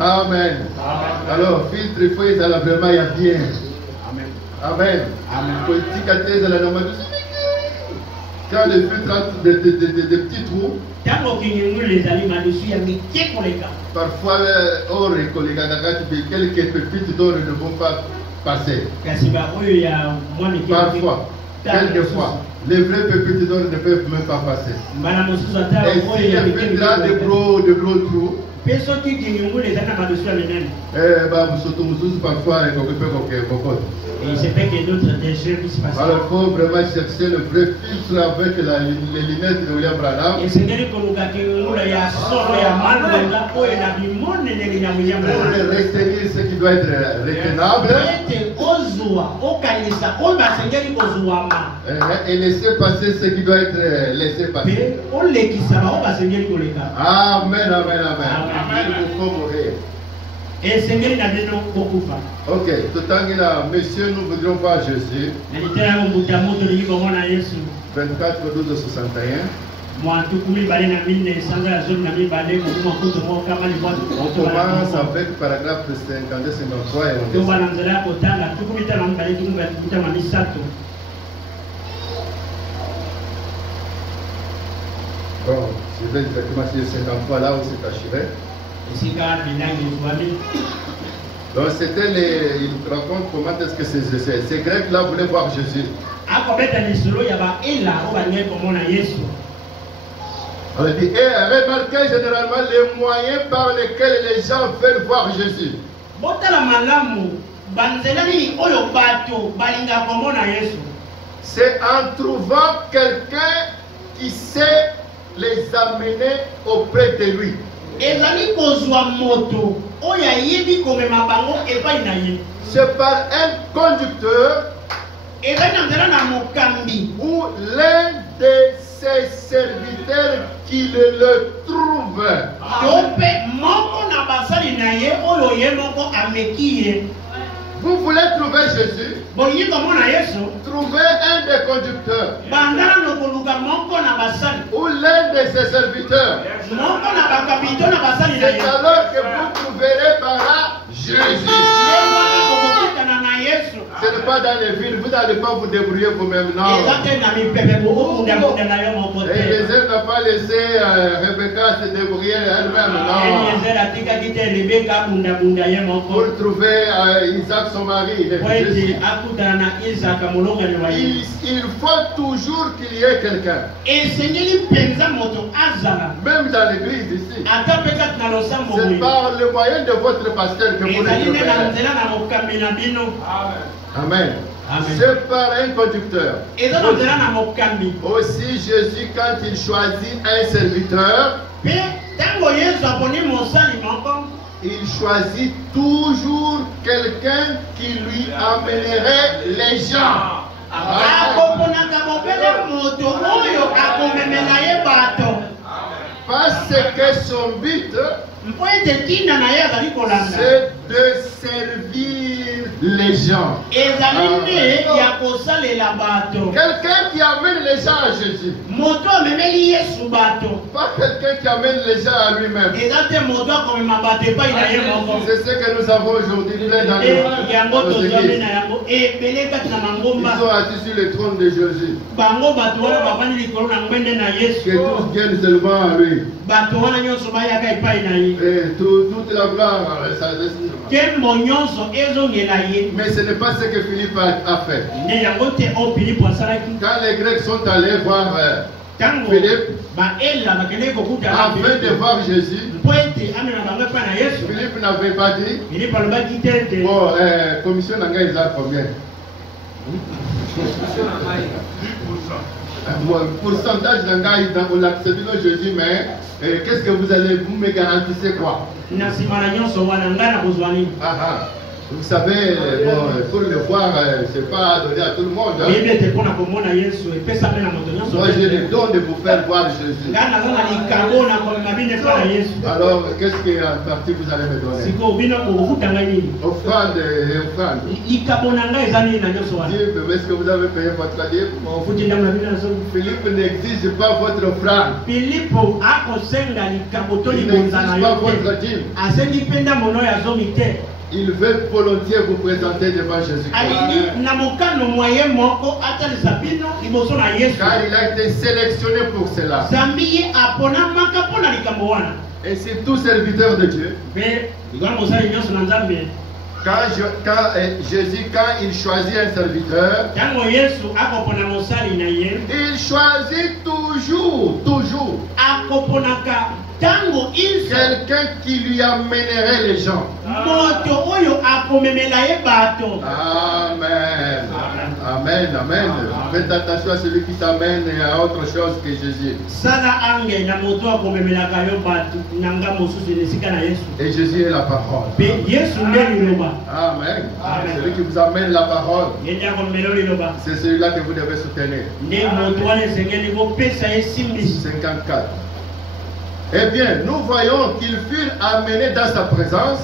Amen. Alors, filtre, il faut y aller vraiment, il y a bien. Amen. Politique à thèse de la normalité. Quand le filtre a des petits trous, parfois, quelques pépites d'or ne vont pas passer. Parfois, quelquefois, les vraies pépites d'or ne peuvent même pas passer. Et si le filtre a de gros trous, parfois, et c'est fait que d'autres déchets qui se passent. Alors il faut vraiment chercher le vrai filtre avec les lunettes de William Branham. Et c'est dire que nous retenir ce qui doit être retenable. Et laisser passer ce qui doit être laissé passer. Amen. Il faut mourir. Et Seigneur n'a donné beaucoup. Ok, tout à l'heure, monsieur, nous voudrions voir Jésus. 24, 12, 61. On commence avec paragraphe 52, 53 et on bon, je vais directement sur 53 là où c'est achevé. Donc c'était il raconte comment est-ce que ces Grecs là voulaient voir Jésus. On dit, et remarquez généralement les moyens par lesquels les gens veulent voir Jésus. C'est en trouvant quelqu'un qui sait les amener auprès de lui. ezali kozwa moto oyo ayebi komema bango epai na ye. C'est par un conducteur ezali na nzela na mokambi ou l'un de ses serviteurs qui le trouve. to mpe moko na basali na ye oyo ye moko ameki ye. Vous voulez trouver Jésus? bolingi komona yesu Trouvez un des conducteurs bandala nokoluka moko na basali ou l'un de ses serviteurs. moko na bakambi to na basali na C'est ye. alors que vous trouverez par là Jésus. kokokutana na yesu Ce n'est pas dans les villes, vous n'allez pas vous débrouiller vous-même, non. eza te na mipepe bokokundakunda na yo moko te. Eliezer n'a pas laissé Rebecca se débrouiller elle-même, non. eliezer atikaki te rebeka akundakunda ye moko Pour trouver Isaac, son mari. po ete akutana na isaka molongani wa ye. Il faut toujours qu'il y ait quelqu'un. esengeli mpenza moto azala Même dans l'église ici. ata mpe kati na losambo C'est boye par le moyen de votre pasteur que vous le ezali nde na trouvez. nzela na mokambi na bino. Amen. Amen. C'est par un conducteur. eza na nzela na mokambi Aussi Jésus, quand il choisit un serviteur, mpe ntango yesu aponi mosali moko il choisit toujours quelqu'un qui lui amènerait les gens. akoponaka bobele moto oyo akomemela ye bato Parce que son but, mpo ete ntina na ye azali kolanda c'est de servir les gens. ezali nde ya kosalela bato. Quelqu'un qui amène les gens à Jésus. moto amemeli yesu bato Pas quelqu'un qui amène les gens à lui-même. eza te moto akomema bato epai na ye moko. C'est ce que nous avons aujourd'hui plein dans yango nos tozwami églises. na yango ebele kati na Ils mangomba sont assis sur le trône de Jésus. bango bato wana bavandi likolo na ngwende na Que yesu tous viennent seulement à lui. bato wana nyonso bayaka epai na ye Et toute la gloire, ça reste. nkembo nyonso ezongela ye. Mais ce n'est pas ce que Philippe a fait. nde yango te oyo filipo asalaki Quand les Grecs sont allés voir ntango Philippe, baela bakendeki kokutana afin de voir Jésus, mpo ete amema bango epai na yesu Philippe n'avait pas dit, filipo alobaki te ete bon, commission n'a pas combien? Bon, pourcentage dans l'acceptation de Jésus, mais qu'est-ce que vous me garantissez quoi? na nsima na nyonso wana ngai na kozwa nini. Vous savez, bon, pour le voir, c'est pas donné à tout le monde. oyebi ete mpo na komona yesu epesa mpe na moto nyonso. Moi, j'ai le don de vous faire voir Jésus. ngai naza na likabo na komema bino epai na yesu. Alors, qu'est-ce que en partie vous allez me donner? sikoyo bino kokofuta ngai nini. Offrande et offrande. likabo na ngai eza nini na nyonso wana. Dîme, mais est-ce que vous avez payé votre dîme? ofuti ndango na bino nazo. Philippe n'exige pas votre offrande. filipo akosenga likabo to Il libonza na n'exige pas yo te. votre dîme. asengi mpe ndambo no ya zomi te. Il veut volontiers vous présenter devant Jésus-Christ. alingi na mokano mwaye moko atalisa bino liboso na yesu. Car il a été sélectionné pour cela. zambi ye aponamaka mpo na likambo wana. Et c'est tout serviteur de Dieu. mpe likolo mosali nyonso na nzambe. Jésus, quand il choisit un serviteur, ntango yesu akopona mosali na ye il choisit toujours akoponaka ntango quelqu'un qui lui amènerait les gens. moto oyo akomemela ye bato. Amen. Amen. Amen. Faites attention à celui qui t'amène à autre chose que Jésus. sala ange na moto akomemelaka yo bato na nga mosusu na esika na yesu. Et Jésus est la parole. mpe yesu nde liloba. Amen. Celui qui vous amène la parole, ye nde akomemela liloba. c'est celui-là que vous devez soutenir. nde moto wana esengeli kopesa ye simbisi. 54. Eh bien, nous voyons qu'ils furent amenés dans sa présence.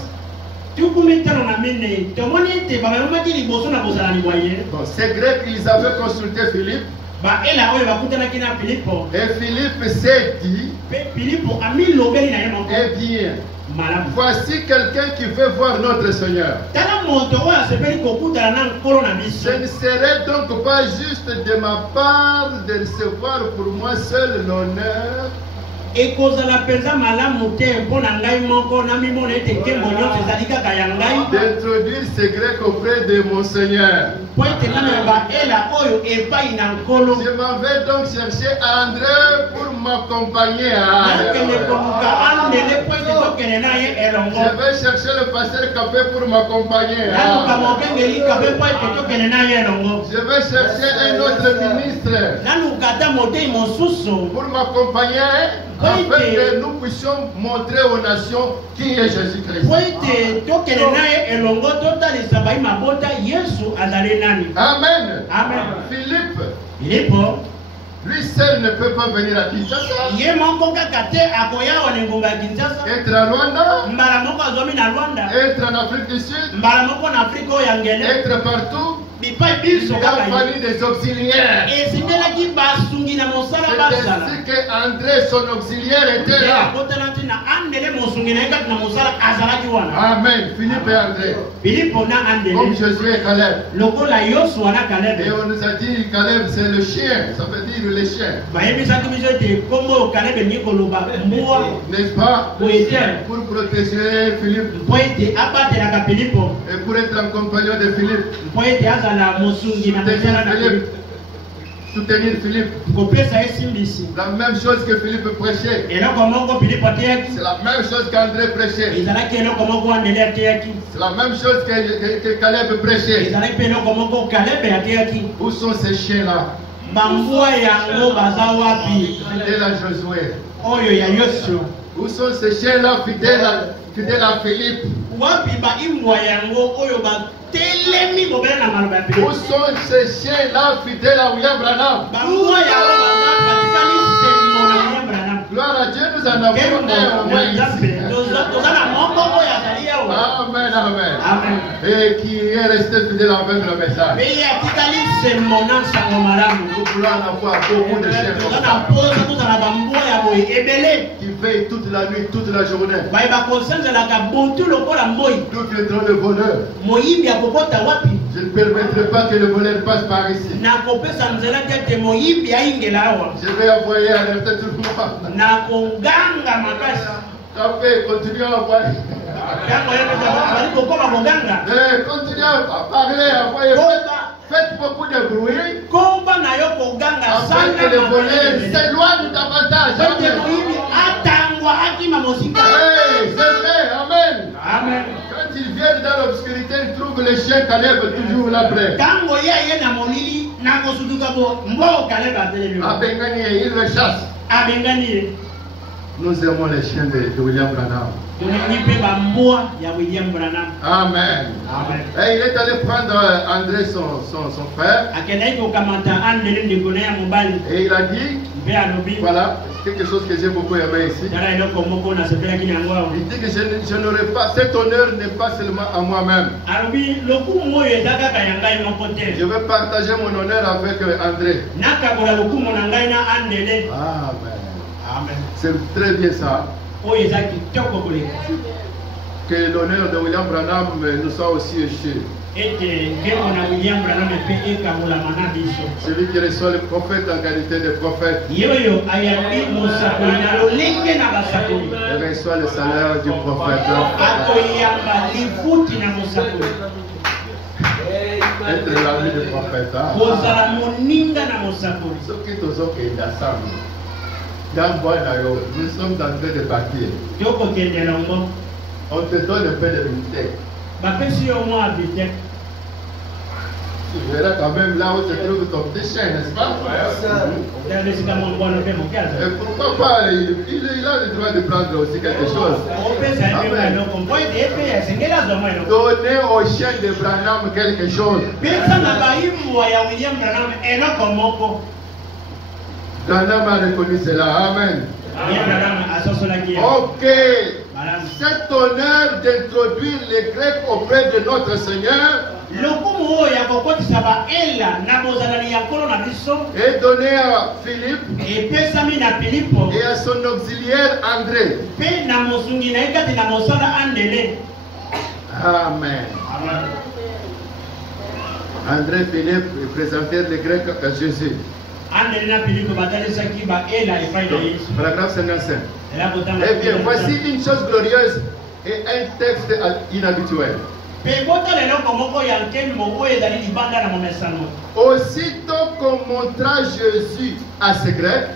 tukumi tano na mine tomoni ete bamemaki liboso na bozalani bwa ye. Bon, ces Grecs, ils avaient consulté Philippe. baela oyo bakutanaki na filipo. Et Philippe s'est dit, mpe filipo amilobeli na ye moko. eh bien, malamu. voici quelqu'un qui veut voir notre Seigneur. tala moto oyo asepeli kokutana na nkolo na biso. Ce ne serait donc pas juste de ma part de recevoir pour moi seul l'honneur d'introduire ces Grecs auprès de mon Seigneur. Je m'en vais donc chercher André pour m'accompagner à je vais chercher le pasteur Capé pour m'accompagner. Je vais chercher un autre ministre pour m'accompagner afin que nous puissions montrer aux nations qui est Jésus-Christ. Amen. Amen. Philippe, Philippe, lui seul ne peut pas venir à Kinshasa. Être à Luanda, être en Afrique du Sud, être partout. Il a fallu des auxiliaires. C'est ainsi que André, son auxiliaire, était là. Amen. Philippe et André. Comme Josué et Caleb. Et on nous a dit Caleb c'est le chien. Ça veut dire les chiens. N'est-ce pas? Pour protéger Philippe. Et pour être un compagnon de Philippe. Soutenir Philippe. La même chose que Philippe prêchait. C'est la même chose qu'André prêchait. C'est la même chose que Caleb prêchait. Où sont ces chiens-là? Fidèles à Josué. Où sont ces chiens-là fidèles à Philippe? Où sont ces chiens-là fidèles à William Branham? Gloire à Dieu, nous en avons un au moins ici. Amen, amen. Et qui est resté fidèle avec le message. Nous voulons avoir beaucoup de chiens comme ça. Qui veillent toute la nuit, toute la journée. D'où viendront le bonheur? Je ne permettrai pas que le voleur passe par ici. Je vais envoyer alerter tout le monde. Continuez à envoyer. Continuez à parler, envoyer. Faites beaucoup de bruit. Afin que les voleurs s'éloignent davantage. C'est vrai, amen. Amen. Quand ils viennent dans l'obscurité, ils trouvent les chiens Caleb toujours là près. À Bengani, ils le chassent. Nous aimons les chiens de William Branham. Amen. Et il est allé prendre André, son frère. Et il a dit, voilà, quelque chose que j'ai beaucoup aimé ici. Il dit que je n'aurai pas, cet honneur n'est pas seulement à moi-même. Je veux partager mon honneur avec André. Amen. C'est très bien ça. Que l'honneur de William Branham nous soit aussi échu. Celui qui reçoit le prophète en qualité de prophète. Il reçoit le salaire du prophète. Être l'ami du prophète. Nous sommes en train de partir. On te donne un peu de militaire. Tu verras quand même là où se trouve ton petit chien, n'est-ce pas? Et pourquoi pas, il a le droit de prendre aussi quelque chose. Donnez au chien de Branham quelque chose. Branham a reconnu cela. Amen. Ok. Cet honneur d'introduire les Grecs auprès de notre Seigneur est donné à Philippe et à son auxiliaire André. Amen. André et Philippe présentèrent les Grecs à Jésus. Paragraphe 55. Eh bien, voici une chose glorieuse et un texte inhabituel. Aussitôt qu'on montra Jésus à ces Grecs,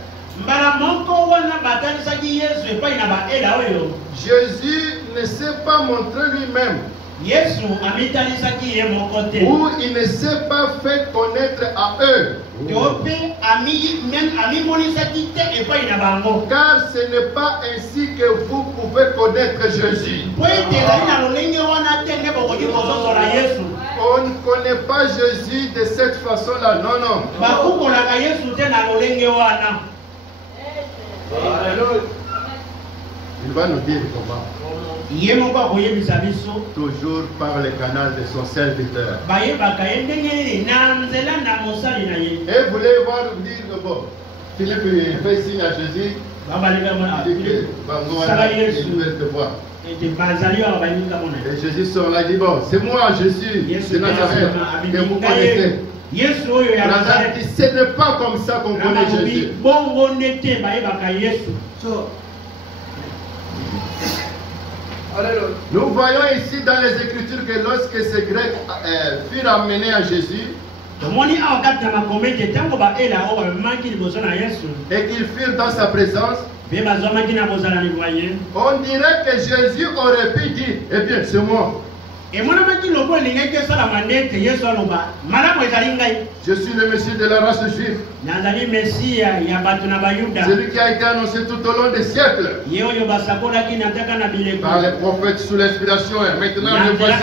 Jésus ne s'est pas montré lui-même, ou il ne s'est pas fait connaître à eux. Car ce n'est pas ainsi que vous pouvez connaître Jésus. On ne connaît pas Jésus de cette façon-là. Non, non. Il va nous dire comment. Toujours par le canal de son serviteur. Et vous voulez voir dire que bon, Philippe il fait signe à Jésus. Il dit que il veut te voir. Et Jésus sort là, il dit bon, c'est moi Jésus de Nazareth que vous connaissez. Ce n'est pas comme ça qu'on connaît Jésus. Nous voyons ici dans les Écritures que lorsque ces Grecs furent amenés à Jésus et qu'ils furent dans sa présence, on dirait que Jésus aurait pu dire, eh bien c'est moi. Je suis le Messie de la race juive. Celui qui a été annoncé tout au long des siècles par les prophètes sous l'inspiration. Et maintenant le voici.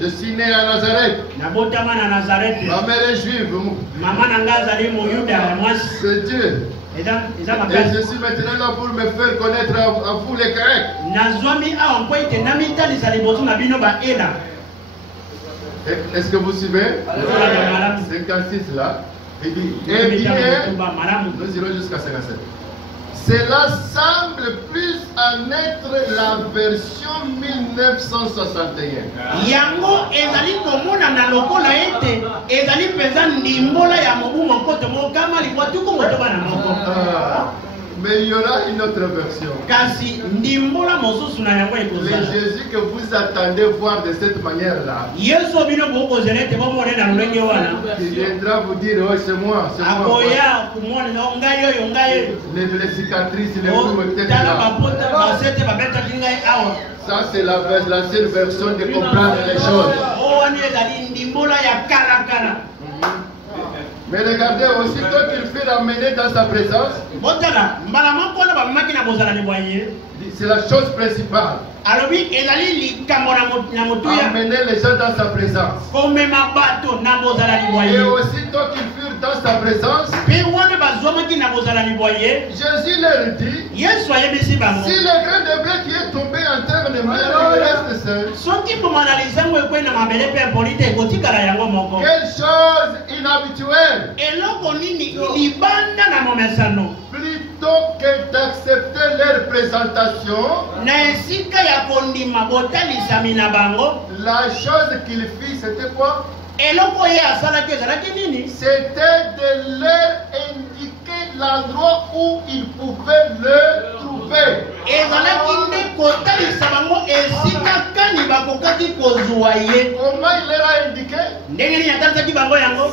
Je suis né à Nazareth. Ma mère est juive. C'est Dieu. Et je suis maintenant là pour me faire connaître à vous les Grecs. Est-ce que vous suivez? 56 là. Il dit, eh bien, nous irons jusqu'à 57. Cela semble plus en être la version 1961. Yango ezali komona na lokola ete ezali penza ndimbola ya mobumo kote mo kama likwatu ko moto bana moko. Mais il y aura une autre version. Le Jésus que vous attendez voir de cette manière-là, il viendra vous dire, oh c'est moi, c'est moi. Les cicatrices, les mots, etc. Ça c'est l'ancienne version de comprendre les choses. Mais regardez, aussitôt qu'il fut ramené dans sa présence, c'est la chose principale. Amener les gens dans sa présence. Et aussitôt qu'ils furent dans sa présence, Jésus leur dit, si le grain de blé qui est tombé en terre ne meurt, il reste seul. Quelle chose inhabituelle. Plutôt que d'accepter leur présentation, la chose qu'il fit, c'était quoi? C'était de leur indiquer l'endroit où ils pouvaient le trouver. Comment il leur a indiqué?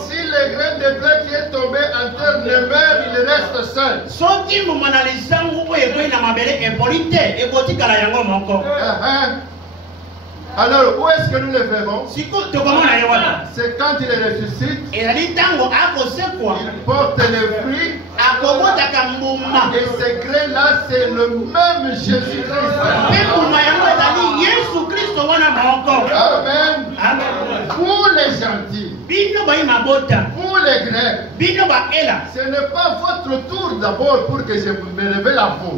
Si le grain de blé qui est tombé en terre ne meurt, il reste seul. Alors, où est-ce que nous le verrons? C'est quand il ressuscite, il porte les fruits, et ce grain-là, c'est le même Jésus-Christ. Amen. Pour les gentils, pour les Grecs, ce n'est pas votre tour d'abord pour que je me révèle à vous.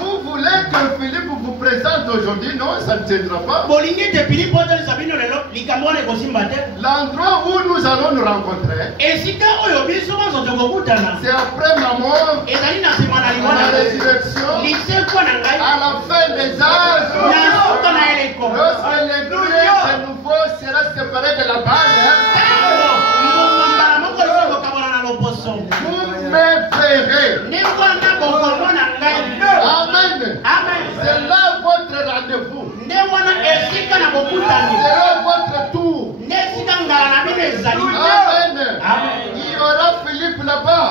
Vous voulez que Philippe vous présente aujourd'hui? Non, ça ne tiendra pas. L'endroit où nous allons nous rencontrer, c'est après ma mort, à la résurrection, à la fin des âges, lorsque l'église de nouveau sera séparée de la base. sera votre tour. Amen. Il y aura Philippe là-bas.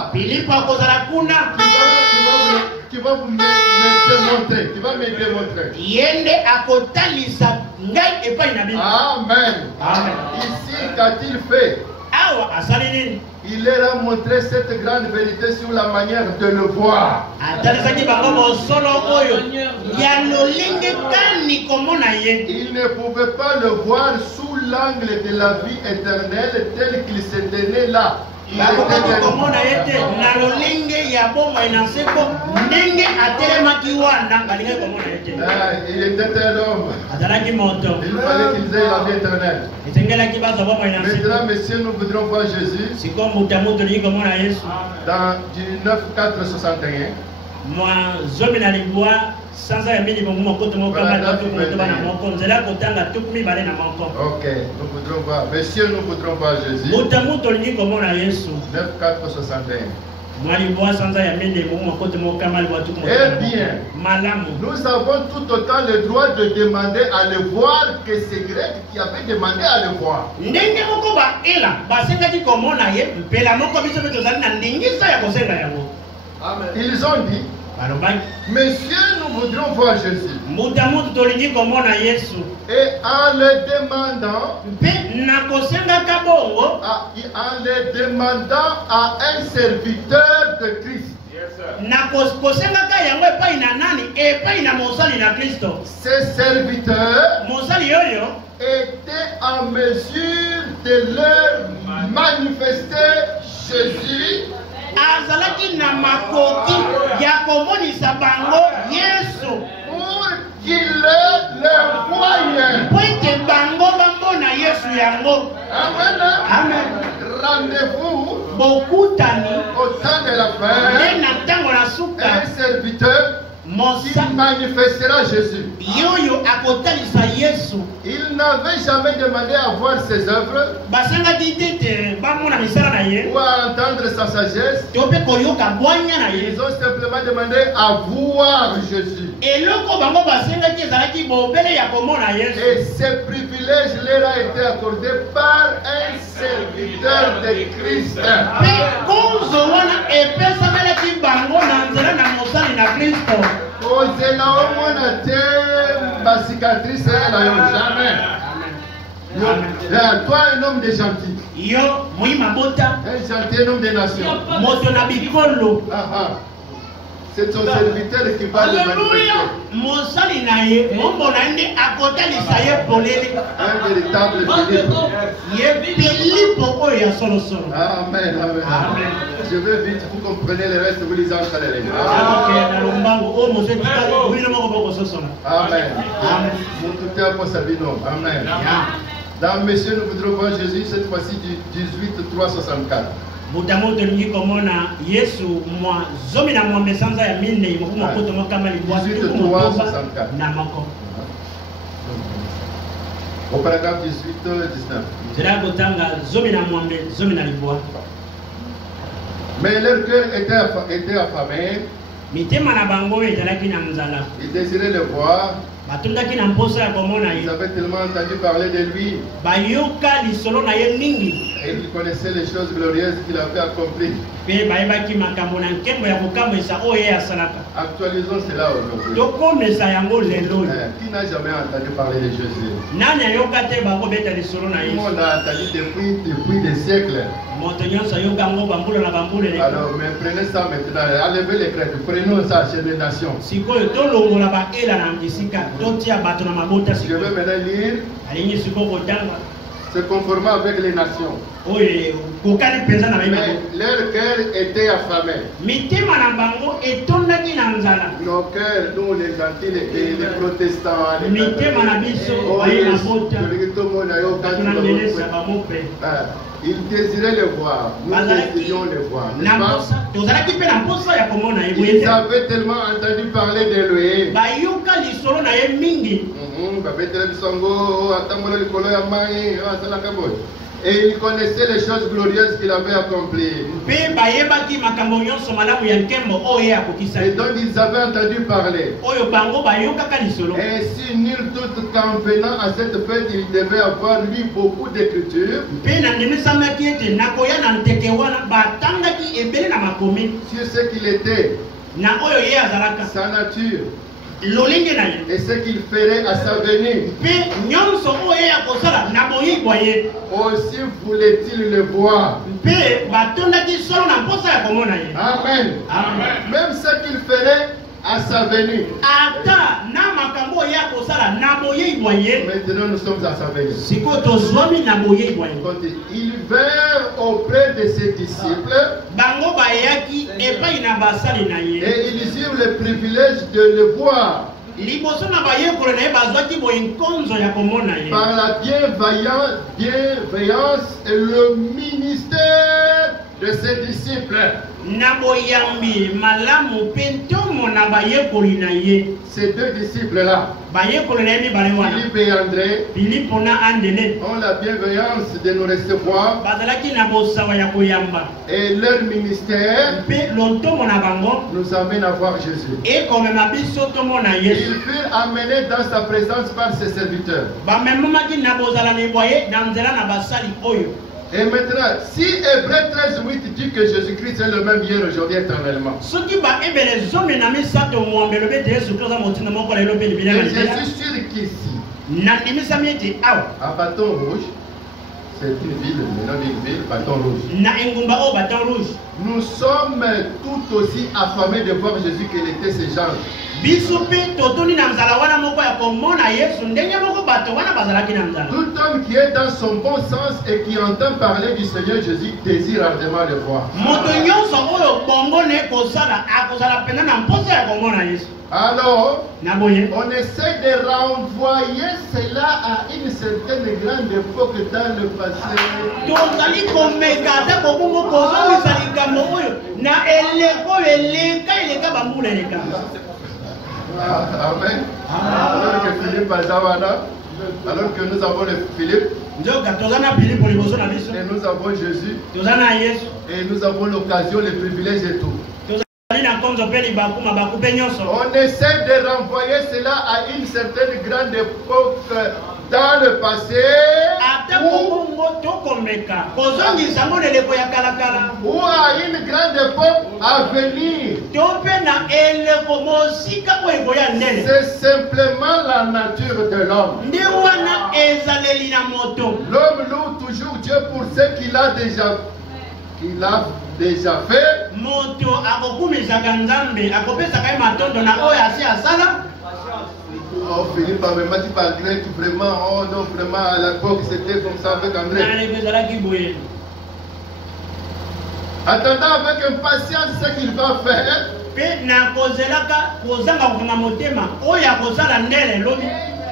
Qui va me démontrer. Qui va me démontrer. Amen. Ici, qu'a-t-il fait? Il leur a montré cette grande vérité sur la manière de le voir. Il ne pouvait pas le voir sous l'angle de la vie éternelle tel qu'il se tenait là. Il était un homme. Il fallait qu'ils aient la vie éternelle. Maintenant, messieurs, nous voudrons voir Jésus dans du 9:4-61. Ok, nous voudrons voir. Messieurs, nous voudrons voir Jésus. 9:4-61. Eh bien, nous avons tout autant le droit de demander à le voir que ces Grecs qui avaient demandé à le voir. Ils ont dit, messieurs, nous voudrons voir Jésus. Et en le demandant à un serviteur de Christ. Ces serviteurs étaient en mesure de leur manifester Jésus. Pour qu'il le voie. Amen. Rendez-vous au temps de la fin. Un serviteur qui manifestera Jésus. Il n'avait jamais demandé à voir ses œuvres ou à entendre sa sagesse. Ils ont simplement demandé à voir Jésus. Et ce privilège leur a été accordé par un serviteur de Christ. Jamais. Toi, un homme de gentil. Un gentil, un homme des nations. C'est ton serviteur qui va le manifester. Un véritable Philippe. Amen. Je veux vite, vous comprenez le reste, vous lisez en chaleur. Amen. Amen. Dans Messieurs, nous voudrons voir Jésus cette fois-ci du 18:3-64. Au paragraphe 18-19. Mais leur cœur était affamé. Ils désiraient le voir. Ils avaient tellement entendu parler de lui. Et ils connaissaient les choses glorieuses qu'il avait accomplies. Actualisons cela aujourd'hui. Qui n'a jamais entendu parler de Jésus? Tout le monde a entendu depuis des siècles. Alors, mais prenez ça maintenant, enlevez les Grecs, prenons ça chez les nations. Je vais maintenant lire se conformant avec les nations. Mais leur cœur était affamé. Nos cœurs, nous les gentils, les protestants, ils désiraient le voir. Nous désirions le voir. Ils avaient tellement entendu parler de lui. na ye mingi. Et il connaissait les choses glorieuses qu'il avait accomplies. Et donc ils avaient entendu parler. Ainsi, nul doute qu'en venant à cette fête, il devait avoir lu beaucoup d'écritures sur ce qu'il était, sa nature, et ce qu'il ferait à sa venue. Aussi voulait-il le voir. Amen. Même ce qu'il ferait à sa venue. Maintenant nous sommes à sa venue. Ils vinrent auprès de ses disciples et ils eurent le privilège de le voir. Par la bienveillance et le ministère de ses disciples. Ces deux disciples-là, Philippe et André, ont la bienveillance de nous recevoir, et leur ministère nous amène à voir Jésus. Ils furent amenés dans sa présence par ses serviteurs. Et maintenant, si Hébreux 13:8 dit que Jésus-Christ est le même hier, aujourd'hui, éternellement, et je suis sûr qu'ici, à Bâton Rouge, c'est une ville, une ville, Bâton Rouge, nous sommes tout aussi affamés de voir Jésus qu'il était ce genre. Tout homme qui est dans son bon sens et qui entend parler du Seigneur Jésus désire ardemment le voir. Alors, on essaie de renvoyer cela à une certaine grande époque dans le passé. Amen. Alors que Philippe Azawana, alors que nous avons le Philippe, et nous avons Jésus, et nous avons l'occasion, les privilèges et tout. On essaie de renvoyer cela à une certaine grande époque dans le passé ou à une grande époque à venir. C'est simplement la nature de l'homme. L'homme loue toujours Dieu pour ce qu'il a déjà fait. Oh Philippe, tu parles grec vraiment. Oh non, vraiment à l'époque c'était comme ça avec André. Attendant avec impatience ce qu'il va faire.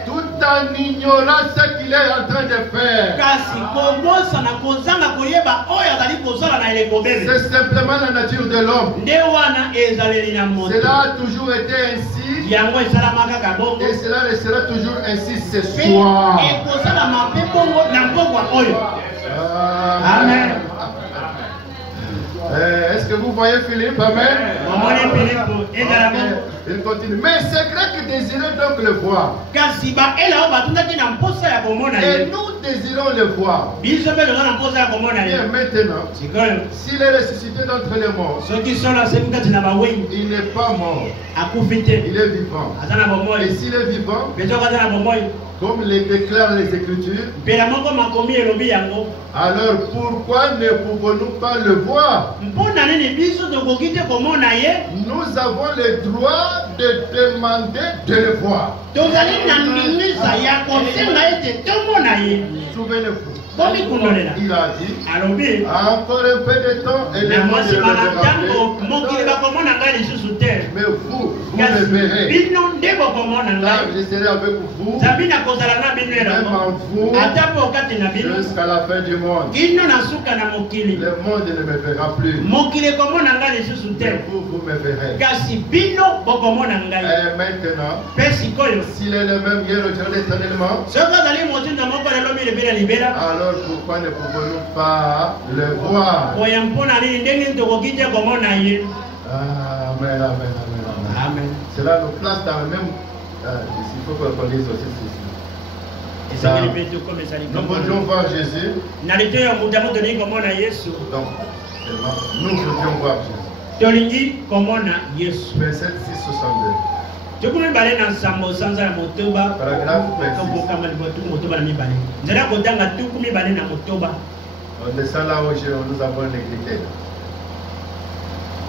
Tout en ignorant ce qu'il est en train de faire. C'est simplement la nature de l'homme. Cela a toujours été ainsi. Et cela restera toujours ainsi ce soir. Amen. Est-ce que vous voyez Philippe? Amen. Il continue. Mais c'est vrai que désirons donc le voir. Et nous désirons le voir. Et maintenant, s'il est ressuscité d'entre les morts, il n'est pas mort. Il est vivant. Et s'il est vivant, comme le déclarent les Écritures, alors pourquoi ne pouvons-nous pas le voir? Nous avons le droit de demander de le voir. Souvenez-vous. Il a dit encore un peu de temps et le monde Mais vous me verrez. bino nde bokomona Là, ngai je serai avec vous, nzambe nakozala na bino même elongo en vous, ata mpe okati na bino jusqu'à la fin du monde. kino na suka na mokili Le monde ne me verra plus. mokili ekomona ngai lisusu te Mais vous me verrez. kasi bino bokomona ngai Et maintenant, mpe sikoyo s'il est le même hier, aujourd'hui, éternellement, soki ozali motindo moko lelo milebela libela alors pourquoi ne pouvons-nous pas le voir? koya mpona nini ndenge tokoki te komona ye Amen, amen, amen, amen. amen Cela nous place dans le même. Il faut qu'on lise aussi ceci. esengeli mpe tokomesa Nous likambo voudrions voir Jésus. na lito ya mutu amo tolingi komona yesu Donc, seulement, nous voudrions voir Jésus. tolingi komona yesu Verset 662. tuku mibale na nsambo sanza ya motoba Paragraphe 26. tokokamba liboa tuku motoba na mibale nzela kotanga tuku mibale na motoba On descend là où nous avons l'écriture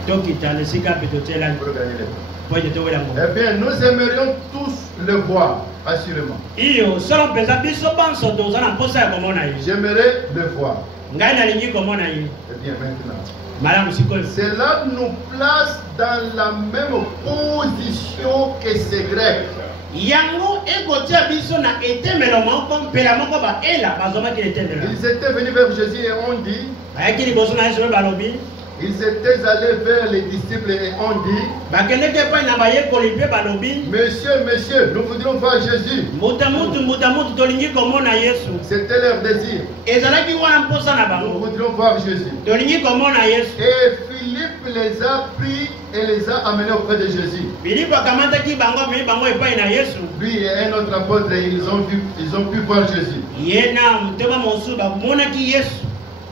tokita na esika mpe totiela pour gagner le temps. po ete towela ngo Eh bien, nous aimerions tous le voir, assurément. iyo solo mpenza biso banso toza na mposa ya komona ye J'aimerais le voir. ngai nalingi komona ye Eh bien, maintenant. malamu sikoyo Cela nous place dans la même position que ces Grecs. yango ekotia biso na etemelo moko mpela moko baela bazwamaki etemelo Ils étaient venus vers Jésus et ont dit, bayaki liboso na yesu oyo balobi ils étaient allés vers les disciples et ont dit, bakendeki epai na bayekoli mpe balobi Monsieur, monsieur, nous voudrions voir Jésus. mbuta mutu tolingi komona yesu C'était leur désir. ezalaki wana mposa na Nous bango voudrions voir Jésus. tolingi komona yesu Et Philippe les a pris et les a amenés auprès de Jésus. filipo akamataki bango amei bango epai na yesu Lui et un autre apôtre, ils ont pu voir Jésus. ye na motema mosusu bamonaki yesu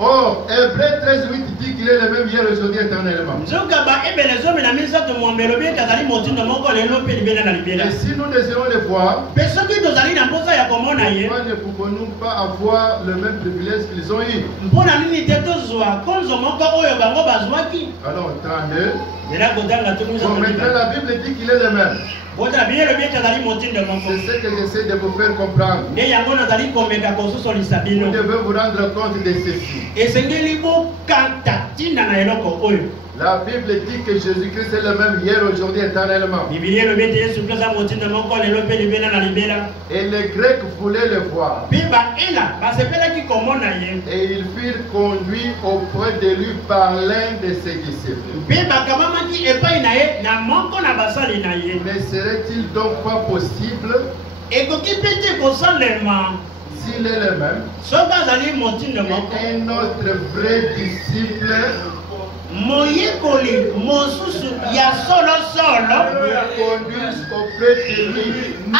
Or, Hébreu 13:8 dit qu'il est le même hier, aujourd'hui, éternellement. nzoka baebele zomi na misato mwambe elobi ete azali motindo moko lelo mpe libela na libela Et si nous désirons le voir, mpe soki tozali na mposa ya komona ye pourquoi ne pouvons-nous pas avoir le même privilège qu'ils ont eu? mpona nini te tozwa konzo moko oyo bango bazwaki Alors, 32. zela kotanga Bon, tokomisa maintenant, la Bible dit qu'il est le même. botala bino elobi ete azali motindo moko C'est ce que j'essaie de vous faire comprendre. nde yango nazali komeka kososolisa Vous bino devez vous rendre compte de ceci. esengeli bokanta ntina na eloko oyo La Bible dit que Jésus-Christ est le même hier, aujourd'hui, éternellement. bibilia elobi ete yesu kristo aza motindo moko lelo mpe libela na libela Et les Grecs voulaient le voir. mpe baela basepelaki komona ye Et ils furent conduits auprès de lui par l'un de ses disciples. mpe bakamamaki epai na ye na moko na basali na ye Ne serait-il donc pas possible, ekoki mpe te kosalema s'il est le même, soki azali motindo moko un autre vrai disciple moyekoli mosusu ya solosolo nous conduise auprès de lui, nous,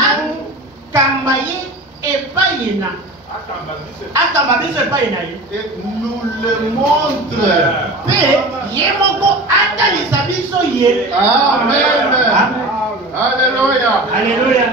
akamba ye epai na akamba biso epai na ye et nous le montre. mpe ye moko atalisa biso ye Amen. Alléluia. alleluya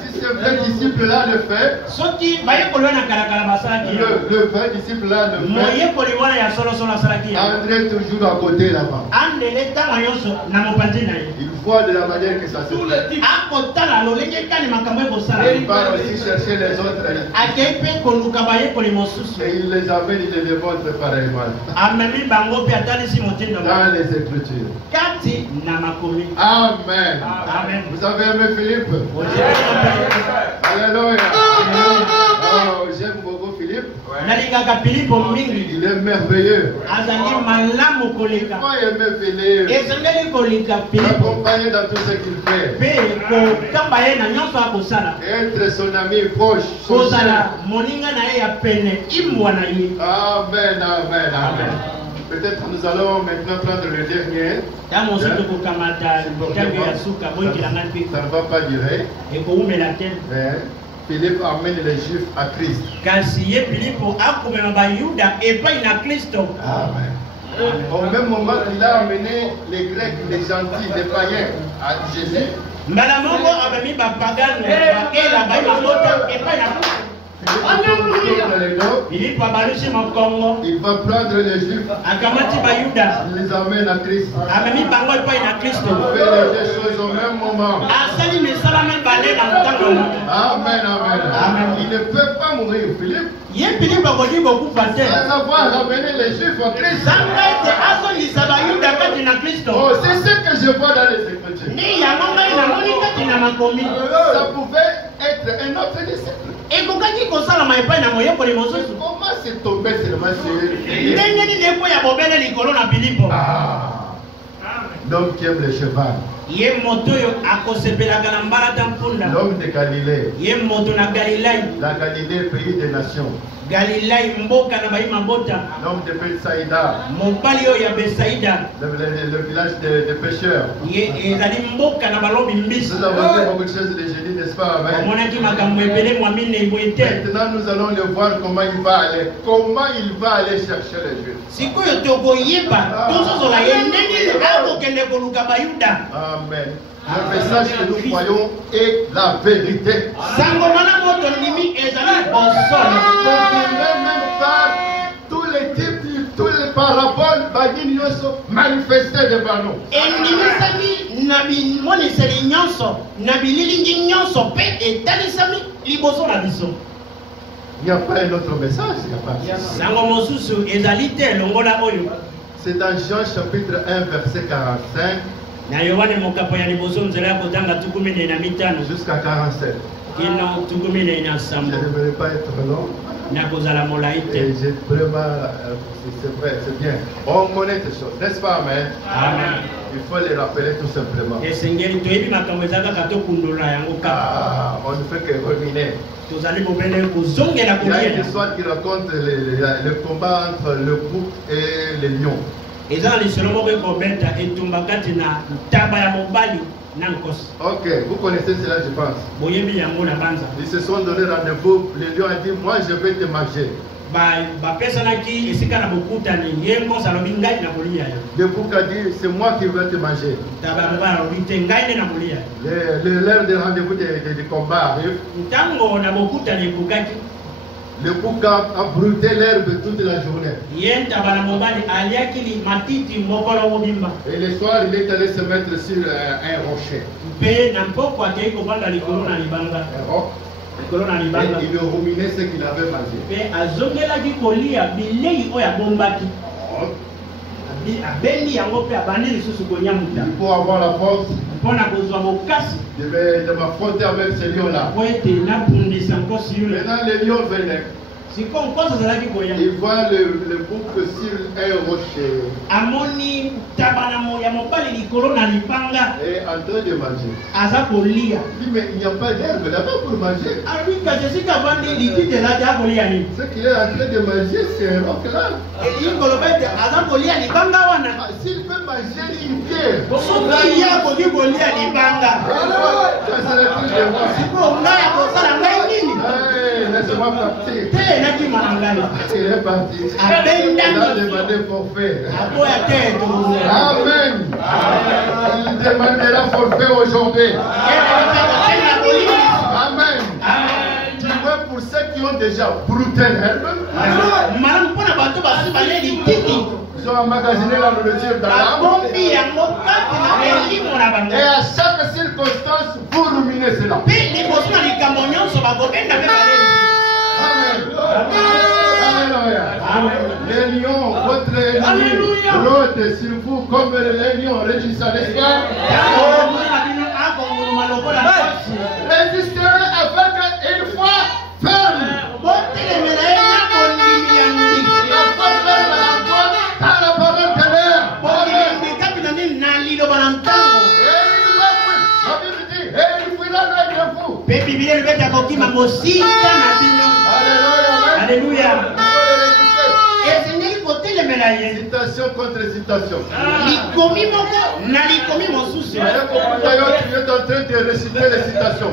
Si ce vrai disciple-là le fait, soki bayekoli wana kalakala basalaki ye le vrai disciple-là le fait, moyekoli wana ya solosolo asalaki ye André toujours à côté là-bas. andele ntango nyonso na mopanzi na ye Il voit de la manière que ça se fait. akotala lolenge kani makambo ekosala Il part aussi chercher les autres. akei mpe koluka bayekoli mosusu Et il les amène, il les démontre pareillement. amemi bango mpe atalisi motindo Dans les Écritures. kati na makomi Amen. amen Vous avez aimé Philippe? Alléluia. Oh, j'aime beaucoup Philippe. nalingaka filipo mingi Il est merveilleux. azali malamu koleka Pourquoi aimer Philippe? esengeli kolika filipo L'accompagner dans tout ce qu'il fait. mpe kokamba ye na nyonso akosala Être son ami proche. Son kozala moninga na ye ya pene imbwa na ye Amen, amen, amen. Peut-être nous allons maintenant prendre le dernier. ntango mosusu tokokamata ntango ya suka boyikilanga mpe Ça ne va pas durer. ekoumela te Mais Philippe amène les Juifs à Christ. kasi ye filipo akomema bayuda epai na kristo Amen. Au même moment qu'il a amené les Grecs, les gentils, les païens à Jésus, mbala moko abemi bapagano baela bai bamota epai na tourne les dos, filipo abalusi mokongo il va prendre les Juifs, akamati bayuda il les amène à Christ. amemi bango epai na kristo Il fait les deux choses au même moment. asali misala mibale na ntango moko Amen, amen. Amen. Il ne peut pas mourir, Philippe. Philippe a dit beaucoup de Sans avoir ramené les Juifs en Christ. Oh, c'est ce que je vois dans les Écritures. Ça pouvait être un autre disciple. Comment c'est tombé seulement sur Philippe? L'homme qui aime le cheval. L'homme de Galilée. La Galilée, pays des nations. L'homme de Bethsaïda. Le village des pêcheurs. Nous avons vu beaucoup de choses de Jésus, n'est-ce pas? Maintenant, nous allons le voir comment il va aller. Comment il va aller chercher les Juifs. Amen. Le message que nous croyons est la vérité. Même par tous les types, tous les paraboles, manifestés devant nous. Il n'y a pas un autre message. C'est dans Jean chapitre 1 verset 45 jusqu'à 47. Je ne vais pas être long. Et j'ai vraiment, c'est vrai, c'est bien. On connaît ces choses, n'est-ce pas? Amen. Il faut les rappeler tout simplement. On ne fait que ruminer. Il y a une histoire qui raconte le combat entre le bouc et le lion. Ok, vous connaissez cela, je pense. Ils se sont donné rendez-vous. Le lion a dit, moi je vais te manger. Le bouc a dit, c'est moi qui vais te manger. L'heure de rendez-vous de combat arrive. Le bouc a brouté l'herbe toute la journée. Et le soir, il est allé se mettre sur un rocher. Et il ruminait ce qu'il avait mangé. Pour avoir la force, je vais m'affronter avec ce lion-là. Maintenant, le lion venait. Il voit le bouc sur un rocher. Et en train de manger. Il dit, mais il n'y a pas d'herbe là-bas pour manger. Ce qu'il est en train de manger, c'est un roc là. S'il peut manger une pierre, ça serait plus de moi. Laisse-moi partir. Il est parti. Il a demandé forfait. Amen. Il demandera forfait aujourd'hui. Amen. Tu vois, pour ceux qui ont déjà brouté l'herbe, ils ont emmagasiné la nourriture dans l'arbre. Et à chaque circonstance, vous ruminez cela. Amen. Les lions, votre ennemi, rôde sur vous comme les lions régissant, n'est-ce pas? Résistez avec une foi ferme. La foi ferme par la parole de l'air. Et il fuira loin de vous. Alléluia. Citation contre citation. Tu es en train de réciter les citations.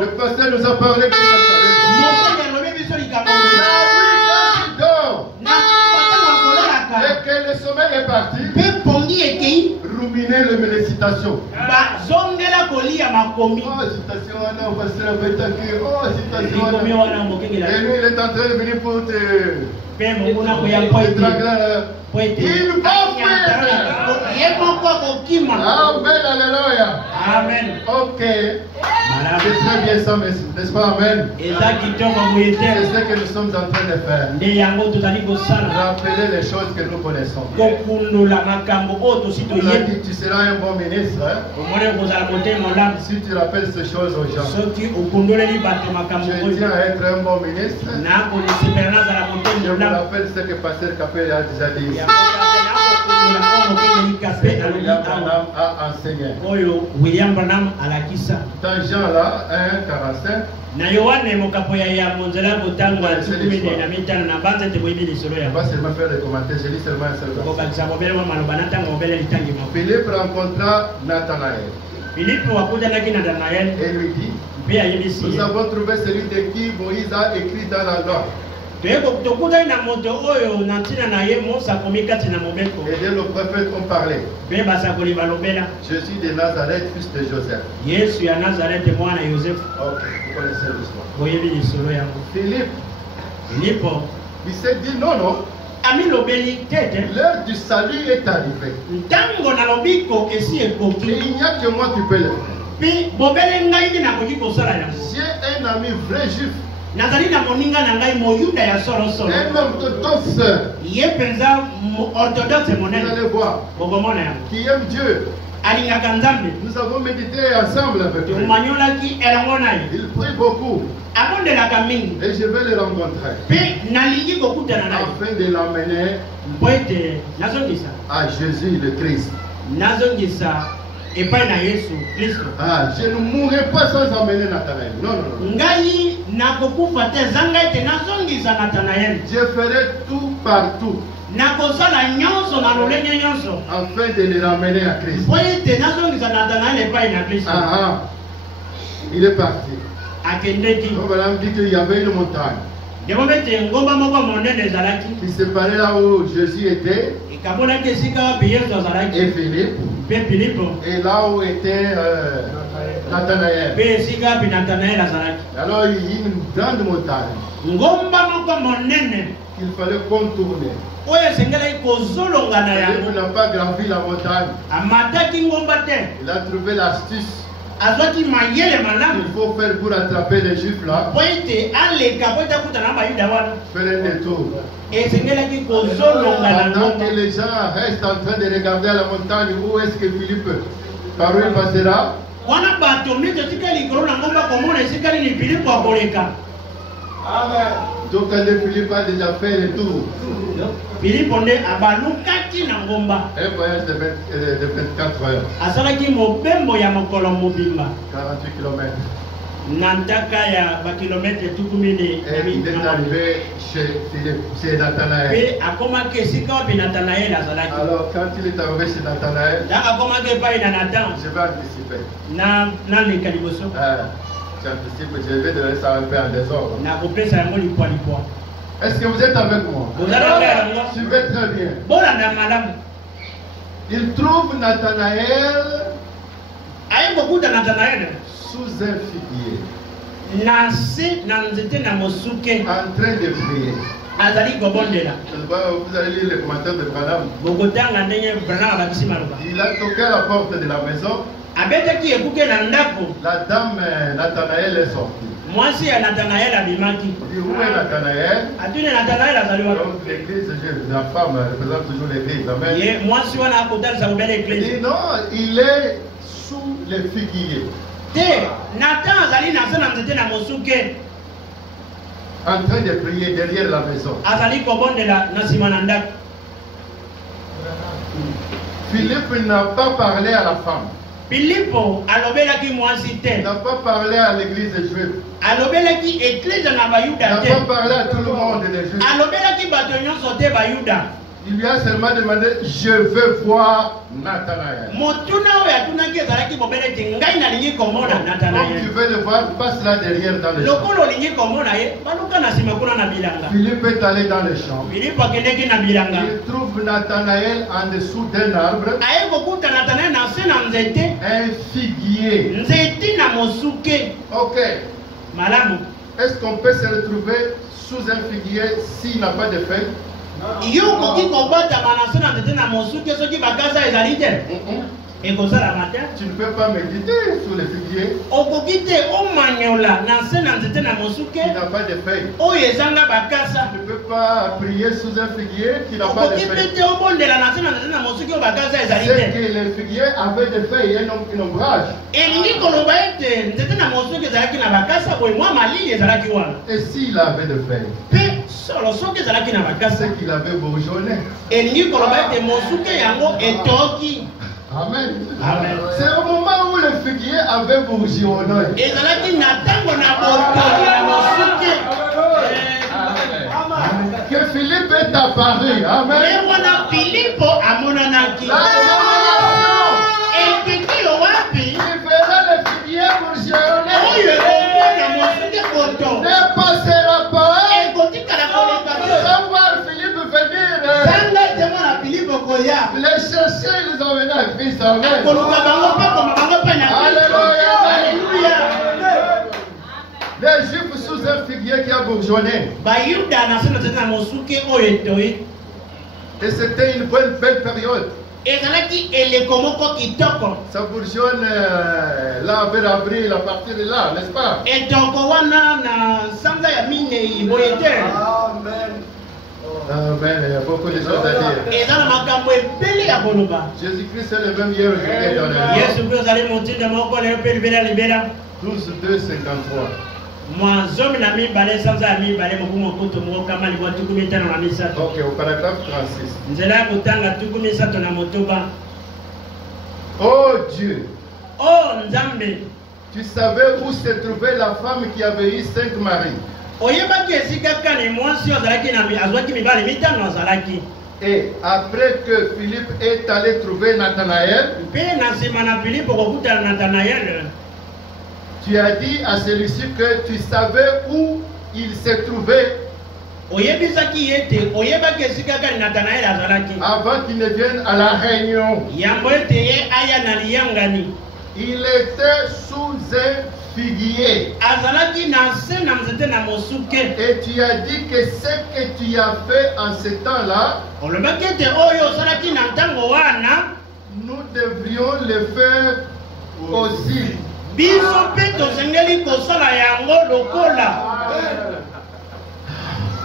Le pasteur nous a parlé de ça. Et que le sommeil est parti. Ruminer les citations. Oh, citation, on va se réveiller. Oh, citation. Et lui, il est en train de venir pour te. Il va fuir. Amen, alléluia. Amen. Ok. C'est très bien ça, n'est-ce pas? Amen. C'est ce que nous sommes en train de faire. Rappeler les choses que nous connaissons. On a dit tu seras un bon ministre, hein? Si tu rappelles ces choses aux gens. Je tiens à être un bon ministre. Je vous rappelle ce que Pasteur Capel a déjà dit ici. William Branham a enseigné. Dans Jean là, 1:45. Pas seulement faire des commentaires, je lis seulement un seul verset. Philippe rencontra Nathanaël. Et lui dit, nous avons trouvé celui de qui Moïse a écrit dans la loi. Et les prophètes ont parlé. Jésus de Nazareth, fils de Joseph. Ok, vous connaissez l'histoire. Philippe, il s'est dit non, non. L'heure du salut est arrivée. Et il n'y a que moi qui peux le faire. J'ai un ami vrai juif. Un orthodoxe. Vous allez voir. Qui aime Dieu. Nous avons médité ensemble avec lui. Il prie beaucoup. Et je vais le rencontrer. Afin de l'amener à Jésus le Christ. Ah, je ne mourrai pas sans amener Nathanaël. Non, non, non. Je ferai tout partout. Afin de le ramener à Christ. Il est parti. On va dire qu'il y avait une montagne qui séparait là où Jésus était et Philippe, et là où était Nathanaël. Alors il y a une grande montagne qu'il fallait contourner. Philippe n'a pas gravi la montagne. Il a trouvé l'astuce. Il faut faire pour attraper les juifs là. Faire un détour. Pendant que les gens restent en train de regarder à la montagne, où est-ce que Philippe, par où il passera? Amen. Donc quand Philippe a déjà fait le tour. Un voyage de 24 heures. 48 km. Et il est arrivé chez Philippe, chez Nathanaël. Alors quand il est arrivé chez Nathanaël, je vais anticiper. Je vais donner ça un peu en désordre. Est-ce que vous êtes avec moi? Suivez très bien. Il trouve Nathanaël sous un figuier, en train de prier. Vous allez lire les commentaires de Branham. Il a toqué à la porte de la maison. La dame Nathanaël est sortie. Où est Nathanaël? Donc l'église, la femme représente toujours l'église. Amen. Il dit non, il est sous les figuiers. En train de prier derrière la maison. Philippe n'a pas parlé à la femme. N'a pas parlé à l'église juive. N'a pas parlé à tout le monde des juifs. Il lui a seulement demandé, je veux voir Nathanaël. Donc tu veux le voir, passe là derrière dans le champ. Philippe est allé dans le champ. Il trouve Nathanaël en dessous d'un arbre. Un figuier. Ok. Est-ce qu'on peut se retrouver sous un figuier s'il n'a pas de feuilles? Et comme ça, la matin, tu ne peux pas méditer sur les figuiers okokite omanyola na se na nzete na mosuke qui n'a pas de feuilles. oyo ezanga bakasa. Tu ne peux pas prier sous un figuier qui n'a pas de feuilles. Okokite te obondela na se na nzete na mosuke oyo bakasa ezali C'est te. que les figuiers avaient des feuilles et non une ombrage. Elingi koloba ete nzete na mosuke ezalaki na bakasa boye mwa malili ezalaki wana. Et s'il avait des feuilles, Pe solo soki ezalaki na bakasa c'est qu'il avait bourgeonné. elingi koloba ete mosuke yango etoki. Amen. Amen. C'est au moment où le figuier avait bourgeonné Ezalaki na ntango na botoki ya mosuke. que Philippe est apparu. Amen. Ye wana Filipo amonanaki. La révélation Epiki yo wapi qui verra le figuier bourgeonné oyo ekomona mosuke boto ne passera pas ekotikala koleka te. sans voir Philippe venir. Sanga ete mwana Filipo koya Les chercher, ils ont venu à Christ. Amen. koluka bango mpe koma bango mpe na Kristo. Alléluia. Alléluia. Les Juifs sous un figuier qui a bourgeonné. Bayuda na se na nzete na mosuke oyo etoyi Et c'était une bonne belle période. ezalaki eleko moko kitoko. Ça bourgeonne là vers avril, à partir de là, n'est-ce pas? Etoko wana na sanza ya minei boye te. Amen. Il y a beaucoup de choses à dire. Eza na makambo ebele ya koloba. Jésus-Christ est le même hier, aujourd'hui et dans le Yesu Kristo azali motinda moko lelo mpe libela libela. 12, 2, 53. Mwa zomi na mibale sanza ya mibale mobu mokutu moko kama libwa tuku mitano na misato. Ok, au paragraphe 36. Nzela ya kotanga tuku misato na motoba. Oh Dieu, Oh Nzambe, tu savais où se trouvait la femme qui avait eu 5 maris. oyebaki esika kani mwasi oyo azalaki na azwaki mibale mitano azalaki. Et après que Philippe est allé trouver Nathanaël, Mpe na nsima na Filipo kokutana na Nathanael, tu as dit à celui-ci que tu savais où il se trouvait oyebisaki ete oyebaki esika kani Nathanael azalaki. avant qu'il ne vienne à la réunion. Yango ete ye aya na liyangani. Il était sous un figuier. Azalaki na se na nzete na mosuke. Et tu as dit que ce que tu as fait en ce temps-là, Olobaki ete oyo osalaki na ntango wana nous devrions le faire aussi. biso mpe tozengeli kosala yango lokola.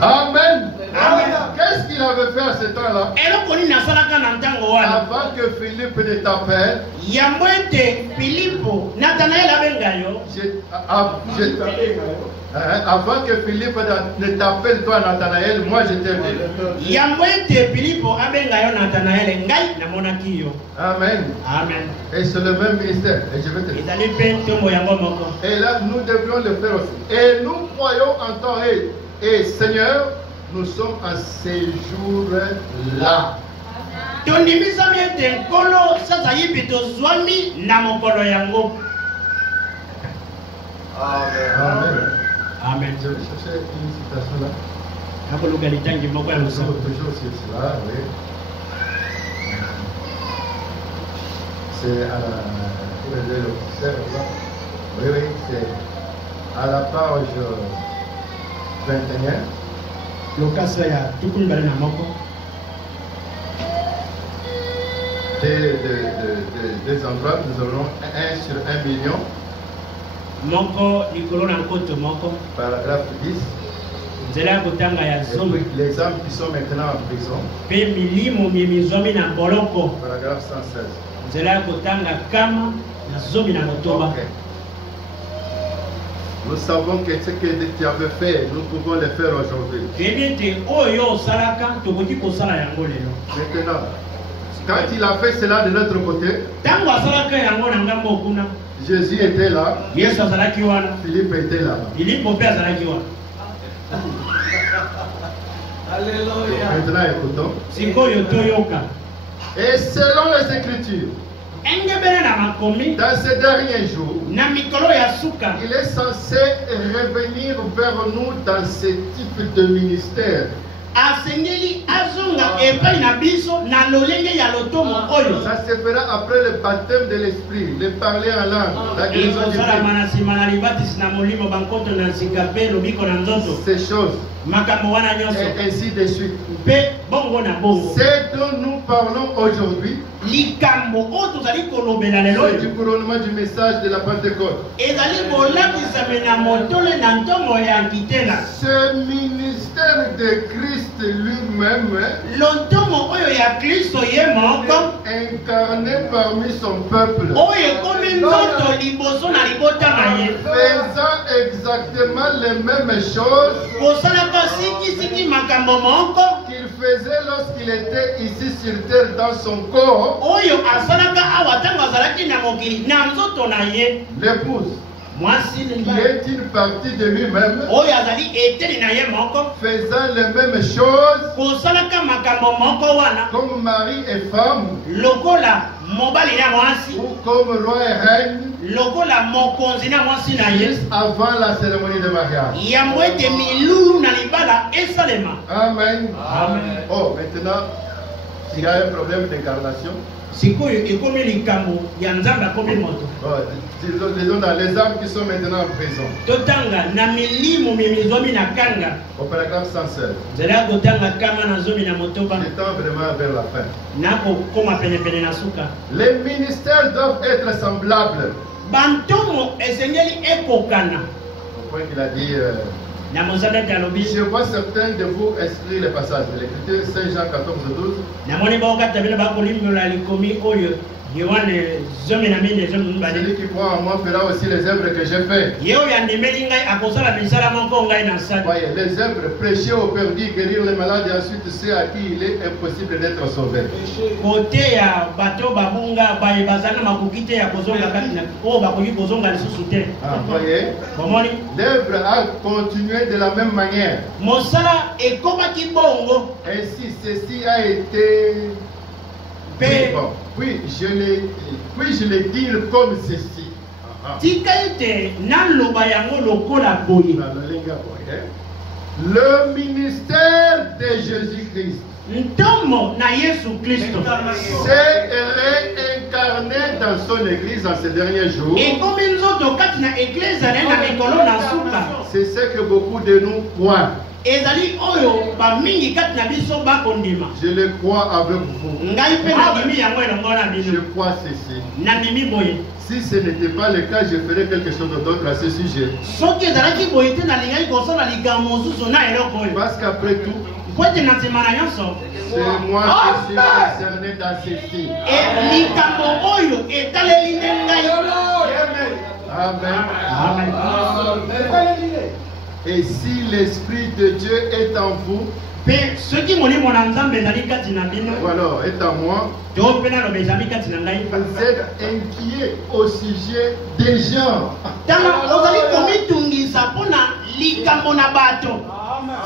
Amen. Amen. Qu'est-ce qu'il avait fait à ce temps-là? Eloko nini asalaka na ntango wana Avant que Philippe ne t'appelle, yango ete Filipo Nathanael abenga yo. avant que Philippe ne t'appelle toi Nathanaël, moi je t'ai vu. Yango ete Filipo abenga yo Nathanael ngai namonaki yo. Amen. Amen. Et c'est le même ministère. Et je vais te dire. Ezali mpe ntongo yango moko. Et là, nous devions le faire aussi. Et nous croyons en toi. Et Seigneur, nous sommes en ces jours-là. Tondimisami ete nkolo sasa yipi tozwami na mokolo yango. Amen. Amen. Je vais chercher une citation là. Nakoluka litangi moko ya Nous mosala. sommes toujours sur cela, oui. C'est à la... Oui, oui, c'est à la page 21. Lokasa ya tuku mibale na moko. Des endroits, nous aurons 1 sur 1 million. Moko likolo na nkoto moko. Paragraphe 10. Nzela ya kotanga ya Et zomi. puis, les hommes qui sont maintenant en prison. Pe milimo mizwami na boloko. Paragraphe 116. Nzela ya kotanga kama na zomi na motoba. Ok. Nous savons que ce que tu avais fait, nous pouvons le faire aujourd'hui. Toyebi ete oyo osalaka tokoki kosala yango lelo. Maintenant, quand il a fait cela de notre côté, Ntango asalaka yango na ngambo okuna, Jésus était là, Yesu azalaki wana, Philippe était là. Filipo mpe azalaki wana. Maintenant, écoutons. Sikoyo toyoka. Et selon les Écritures, Engebele na makomi dans ces derniers jours, na mikolo ya suka il est censé revenir vers nous dans ce type de ministère. asengeli azonga epai na biso na lolenge ya lotomo oyo. Ça se fera après le baptême de l'esprit, le parler en langue, la guérison du Ekosalama Christ. na nsima na libatisi na molimo bankoto na nsika mpe lobiko na nzoto. Ces choses et ainsi de suite. Pe bongo na bongo. Ce dont nous parlons aujourd'hui, Likambo o tozali kolobela lelo c'est du couronnement du message de la Pentecôte. ezali kolakisa mena motole na ntongo ya nkitela. Ce ministère de Christ lui-même Lontongo oyo ya Kristo ye moko incarné parmi son peuple, oyo ekomi nzoto liboso na libota na ye faisant exactement les mêmes choses kosalaka sikisiki makambo moko qu'il faisait lorsqu'il était ici sur terre dans son corps. oyo asalaka awa ntango azalaki na mokili na nzoto na ye. L'épouse, Mwasi qui est une partie de lui-même, oyo azali eteli na ye moko faisant les mêmes choses kosalaka makambo moko wana comme mari et femme, lokola mobali na mwasi ou comme roi et reine, lokola mokonzi na mwasi na ye juste avant la cérémonie de mariage. yambo ete milulu na libala esalema. Amen. Amen. Oh, maintenant, il y a un problème d'incarnation. Sikoyo ekomi likambo ya nzambe akomi moto. Oh, disons dans les âmes qui sont maintenant en prison. Totanga na milimo mimizomi na kanga. Au paragraphe 116. Zela kotanga kama na zomi na motoba. Étant vraiment vers la fin. Nako koma pene pene na suka. Les ministères doivent être semblables. Bantomo esengeli ekokana. Au point qu'il a dit, Na mozala talobi. je vois certains de vous inscrire les passages de l'Écriture, Saint Jean 14:12. Na moni ba okata bele ba kolimbola likomi oyo Yohane zomi na mine zomi mbali. Celui qui croit en moi fera aussi les œuvres que j'ai fait. Yeo ya ndemeli ngai akosala misala moko ngai na sala. Voyez, les œuvres, prêcher aux perdus, guérir les malades et ensuite ceux à qui il est impossible d'être sauvé. Kote ya bato babunga baye bazana makukite ya kozonga kati na o bakoki kozonga lisusu te. Ah, voyez, Bomoni l'œuvre a continué de la même manière. mosala ekomaki bongo Ainsi, ceci a été. pe Bon, puis je le dire comme ceci. tika ete naloba yango lokola boye. Le ministère de Jésus-Christ Ntomo na Yesu Kristo s'est réincarné dans son église en ces derniers jours. ekomi nzoto kati na eglise na ye na mikolo na suka. C'est ce que beaucoup de nous croient. Ezali oyo bamingi kati na biso bakondima. Je le crois avec vous. Ngai mpe nandimi yango elongo na Je bino. crois ceci. Nandimi boye. Si ce n'était pas le cas, je ferais quelque chose d'autre à ce sujet. Soki ezalaki boye te nalingaki kosala likambo mosusu na eloko oyo. Parce qu'après tout, Po ete na nsima na nyonso c'est moi qui suis concerné dans ceci. likambo oyo etaleli nde ngai. Amen. Et si l'Esprit de Dieu est en vous, Pe soki molimo na nzambe ezali kati na bino ou alors est en moi, to mpe naloba ezali kati na ngai. vous êtes inquiets au sujet des gens. Tala ozali komitungisa mpona likambo na bato.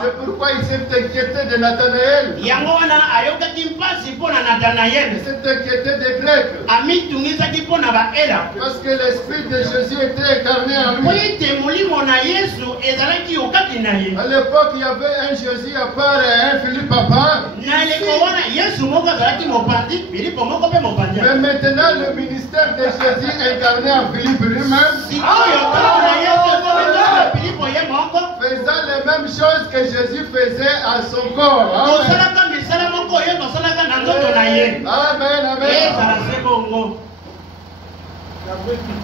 C'est pourquoi il s'est inquiété de Nathanaël. Yango wana ayokaki mpasi mpona Il Nathanaël. s'est inquiété des Grecs. Amitungisaki mpona baela. Parce que l'Esprit de Jésus était incarné en Po lui. ete molimo na Yesu ezalaki yo kati na ye. À l'époque, il y avait un Jésus à part et un Philippe à part. Na eleko wana Yesu moko azalaki mopanzi, Filipo moko mpe mopanzi. Mais maintenant, le ministère de Jésus incarné en Philippe lui-même, Sikoyo ntango na Yesu ekomi na Filipo ye moko. faisant les mêmes choses que Jésus faisait à son corps. Amen. Tosalaka misala moko oyo tosalaka na nzoto na ye. Amen. Amen. Ezala se bongo.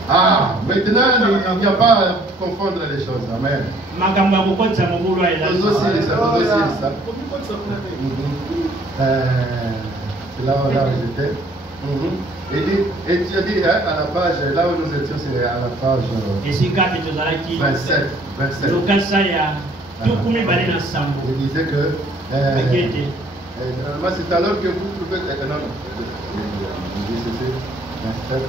Ah, maintenant, il n'y a pas à confondre les choses. Amen. Makambo ya kokotisa mobulu ya ezali. Ça. C'est là où j'étais. Et tu as dit à la page, là où nous étions, c'est à la page Esika te tozalaki 27. lokasa ya tukumi bale na sambo. Je disais que Akete. normalement, c'est alors que vous trouvez. Non, je dis ceci. 27.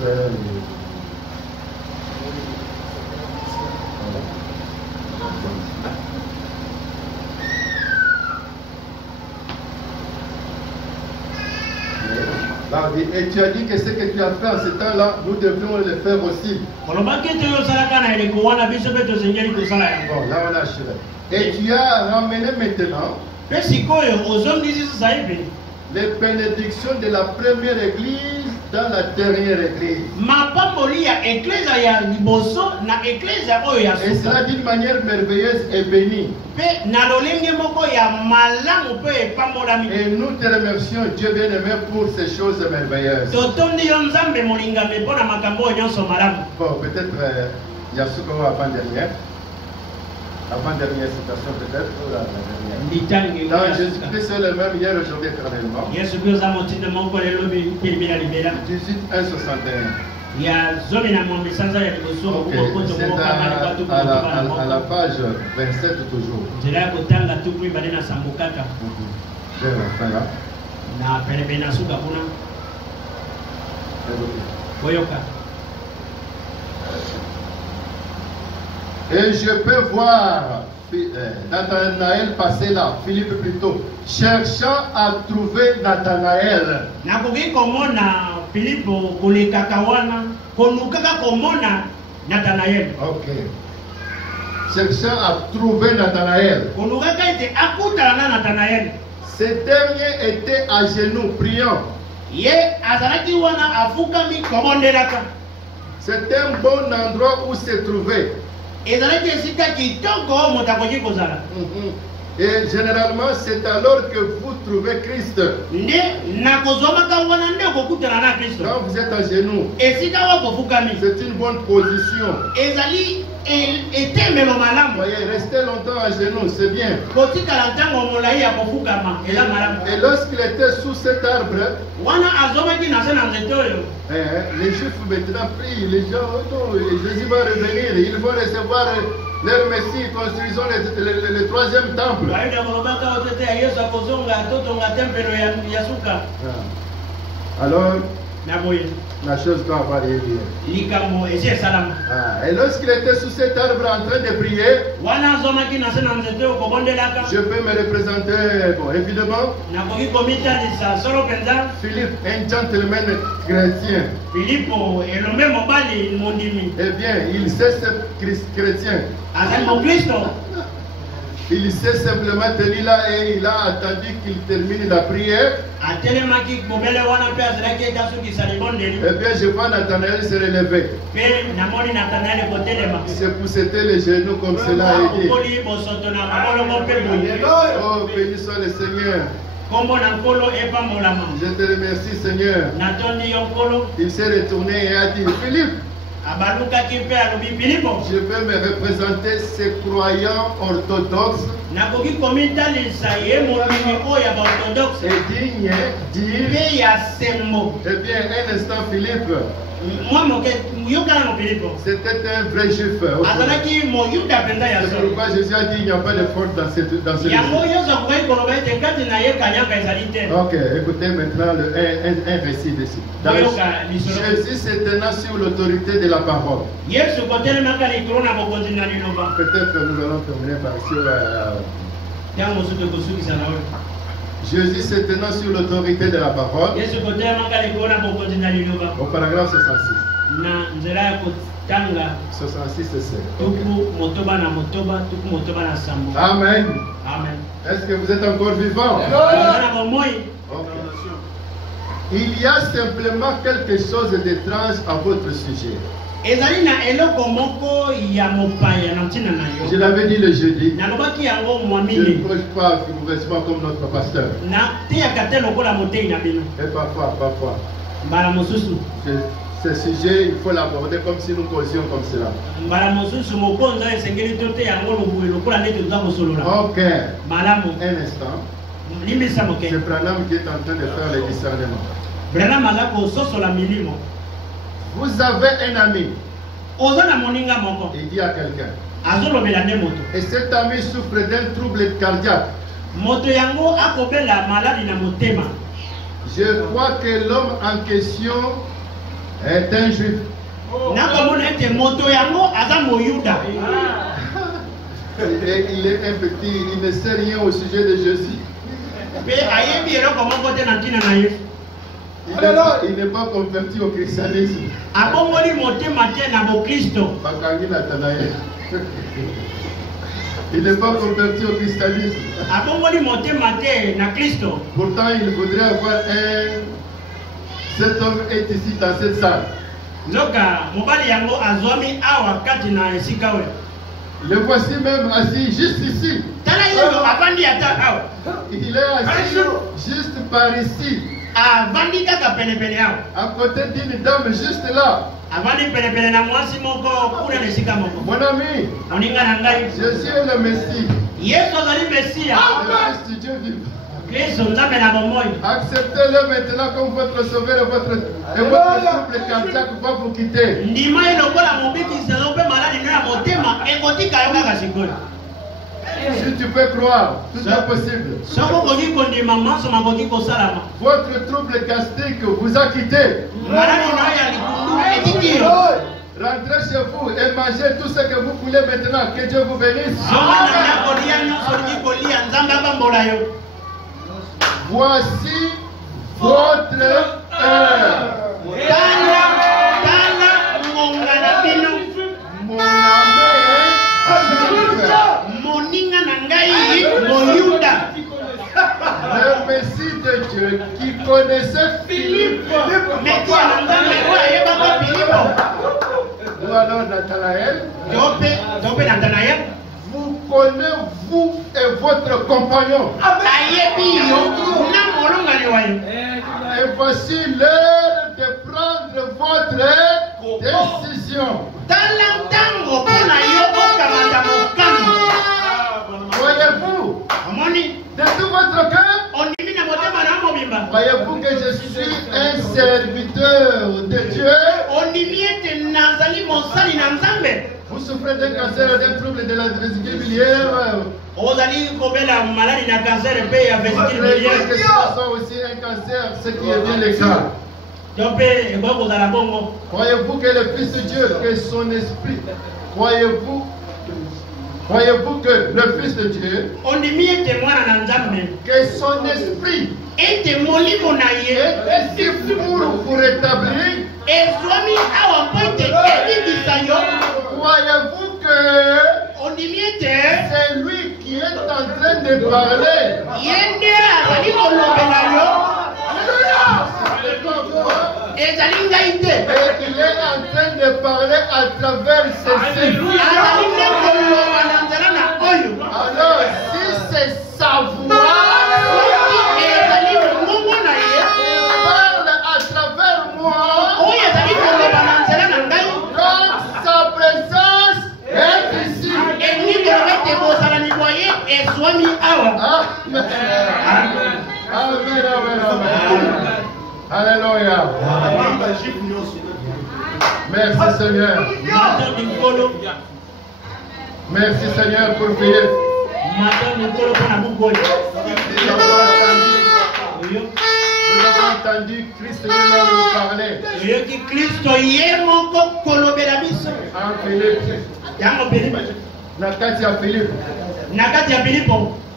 Là, on dit, et tu as dit que ce que tu as fait en ce temps-là, nous devions le faire aussi. Kolobaki ete oyo osalaka na eleko wana biso mpe tozengeli kosala yango. Bon, là on a achevé. Et tu as ramené maintenant Mpe sikoyo ozongisi sasa hivi les bénédictions de la première église dans la dernière église. Et cela d'une manière merveilleuse et bénie. Et nous te remercions, Dieu bien-aimé, pour ces choses merveilleuses. Bon, peut-être Yasuko avant-dernière. Avant-dernière citation peut-être, ou la dernière. Dans Jésus-Christ est le même hier, aujourd'hui, éternellement. 18:161. Okay. C'est à la page 27 toujours. J'ai la fin là. Et je peux voir Nathanaël passer là, Philippe plutôt, cherchant à trouver Nathanaël. Ok. Cherchant à trouver Nathanaël. Ce dernier était à genoux, priant. C'était un bon endroit où se trouver. Et généralement, c'est alors que vous trouvez Christ. Quand vous êtes à genoux, c'est une bonne position. Voyez, rester longtemps à genoux, c'est bien. Et lorsqu'il était sous cet arbre, les Juifs maintenant prient, les gens, oh non, Jésus va revenir, ils vont recevoir leur Messie, construisons le troisième temple. Alors, la chose doit avoir lieu. Et lorsqu'il était sous cet arbre en train de prier, je peux me représenter, bon, évidemment, Philippe, un gentleman chrétien. Eh bien, il sait ce chrétien. Il s'est simplement tenu là et il a attendu qu'il termine la prière. Eh bien, je vois Nathanaël se relever. Il se poussait les genoux comme cela et dit: oh, béni soit le Seigneur. Je te remercie, Seigneur. Il s'est retourné et a dit: Philippe, je peux me représenter ces croyants orthodoxes et dignes dire, eh bien, un instant, Philippe, c'était un vrai juif. C'est pourquoi Jésus a dit: il n'y a pas de faute dans ce livre. Ok, écoutez maintenant un récit dessus. Jésus se tenant sur l'autorité de la parole. Peut-être que nous allons terminer par Jésus se tenant sur l'autorité de la parole. Au paragraphe 66. 66 c'est. Amen. Amen. Est-ce que vous êtes encore vivant? Okay. Il y a simplement quelque chose d'étrange à votre sujet. Je l'avais dit le jeudi. Je ne prêche pas figurativement comme notre pasteur. Et parfois. Ce sujet, il faut l'aborder comme si nous causions comme cela. Ok. Un instant. C'est Branham qui est en train de faire le discernement. Vous avez un ami. Il dit à quelqu'un. Et cet ami souffre d'un trouble cardiaque. Je crois que l'homme en question est un juif. Et il est un petit, il ne sait rien au sujet de Jésus. Il n'est pas converti au christianisme. Il n'est pas converti au christianisme. Pourtant, il voudrait avoir un Cet homme est ici dans cette salle. Le voici même assis juste ici. Il est assis juste par ici. À côté d'une dame juste là. Mon ami, Jésus est le Messie. Le Fils de Dieu vivant. Acceptez-le maintenant comme votre sauveur et votre trouble cardiaque va vous quitter. Si tu peux croire, tout est possible. Votre trouble gastrique vous a quitté. Rentrez chez vous et mangez tout ce que vous voulez maintenant. Que Dieu vous bénisse. Voici votre heure. Mon le Messie de Dieu qui connaissait Philippe. Ou alors Nathanaël. Vous connaissez vous et votre compagnon. Et voici l'heure de prendre votre décision. Voyez-vous, de tout votre cœur, voyez-vous que je suis un serviteur de Dieu. Vous souffrez d'un cancer, d'un trouble de la vésicule biliaire. Votre que ce soit aussi un cancer, ce qui est bien le cas. Croyez-vous que le Fils de Dieu, que son esprit, croyez-vous que le Fils de Dieu, que son esprit est ici pour vous rétablir? Croyez-vous que c'est lui qui est en train de parler? Et il est en train de parler à travers ceci. Alors, si c'est sa voix, il parle à travers moi, comme sa présence est ici. Amen, amen, amen. Alléluia. Merci Seigneur. Merci Seigneur pour Philippe. Nous avons entendu Christ lui-même nous parler. En Philippe. Nakatia Philippe.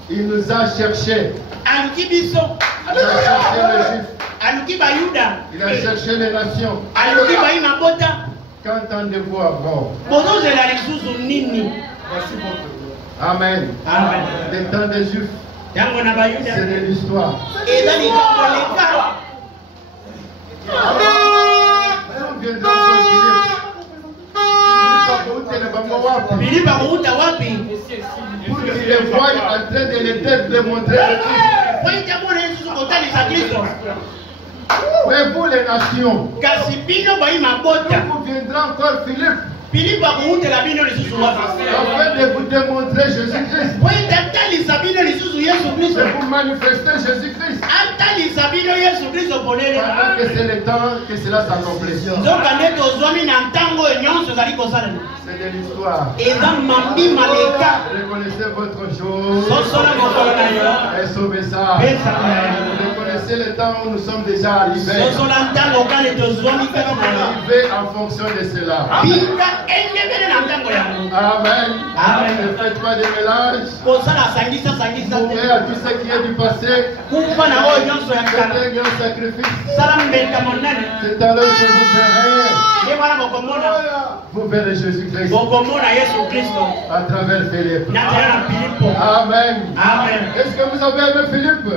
Il nous a cherché. Il a cherché les Juifs. Il a cherché les nations. Qu'entendez-vous avant? Amen. Le temps des Juifs, c'est de l'histoire. Nous viendrons Philippe. Pour qu'il les voie en train de les démontrer le Christ. Mais vous les nations, vous viendrez encore Philippe. Afin de vous démontrer Jésus-Christ. De vous manifester Jésus-Christ. Pendant que c'est le temps que cela s'accomplisse. C'est de l'histoire. Reconnaissez votre jour et sauvez ça. Reconnaissez le temps où nous sommes déjà arrivés. Arrivez en fonction de cela. Amen. Ne faites pas de mélange. Ouvrez à tout ce qui est du passé. Faites un grand sacrifice. C'est alors que vous verrez. Vous verrez Jésus-Christ à travers Philippe. Amen. Est-ce que vous avez aimé Philippe?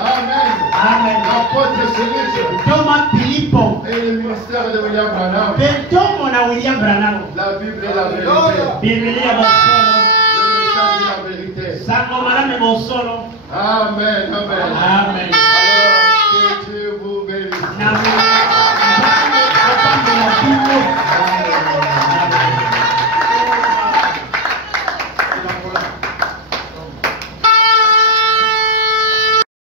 Amen. Amen. L'apôtre Philippe Thomas Philipo. et le ministère de William Branham. Bentomo na William Branham. La Bible est la vérité. Biblia bosolo. Le message est la vérité. Sango malame bosolo. Amen. Amen. Amen. Alors, que Dieu vous bénisse. Na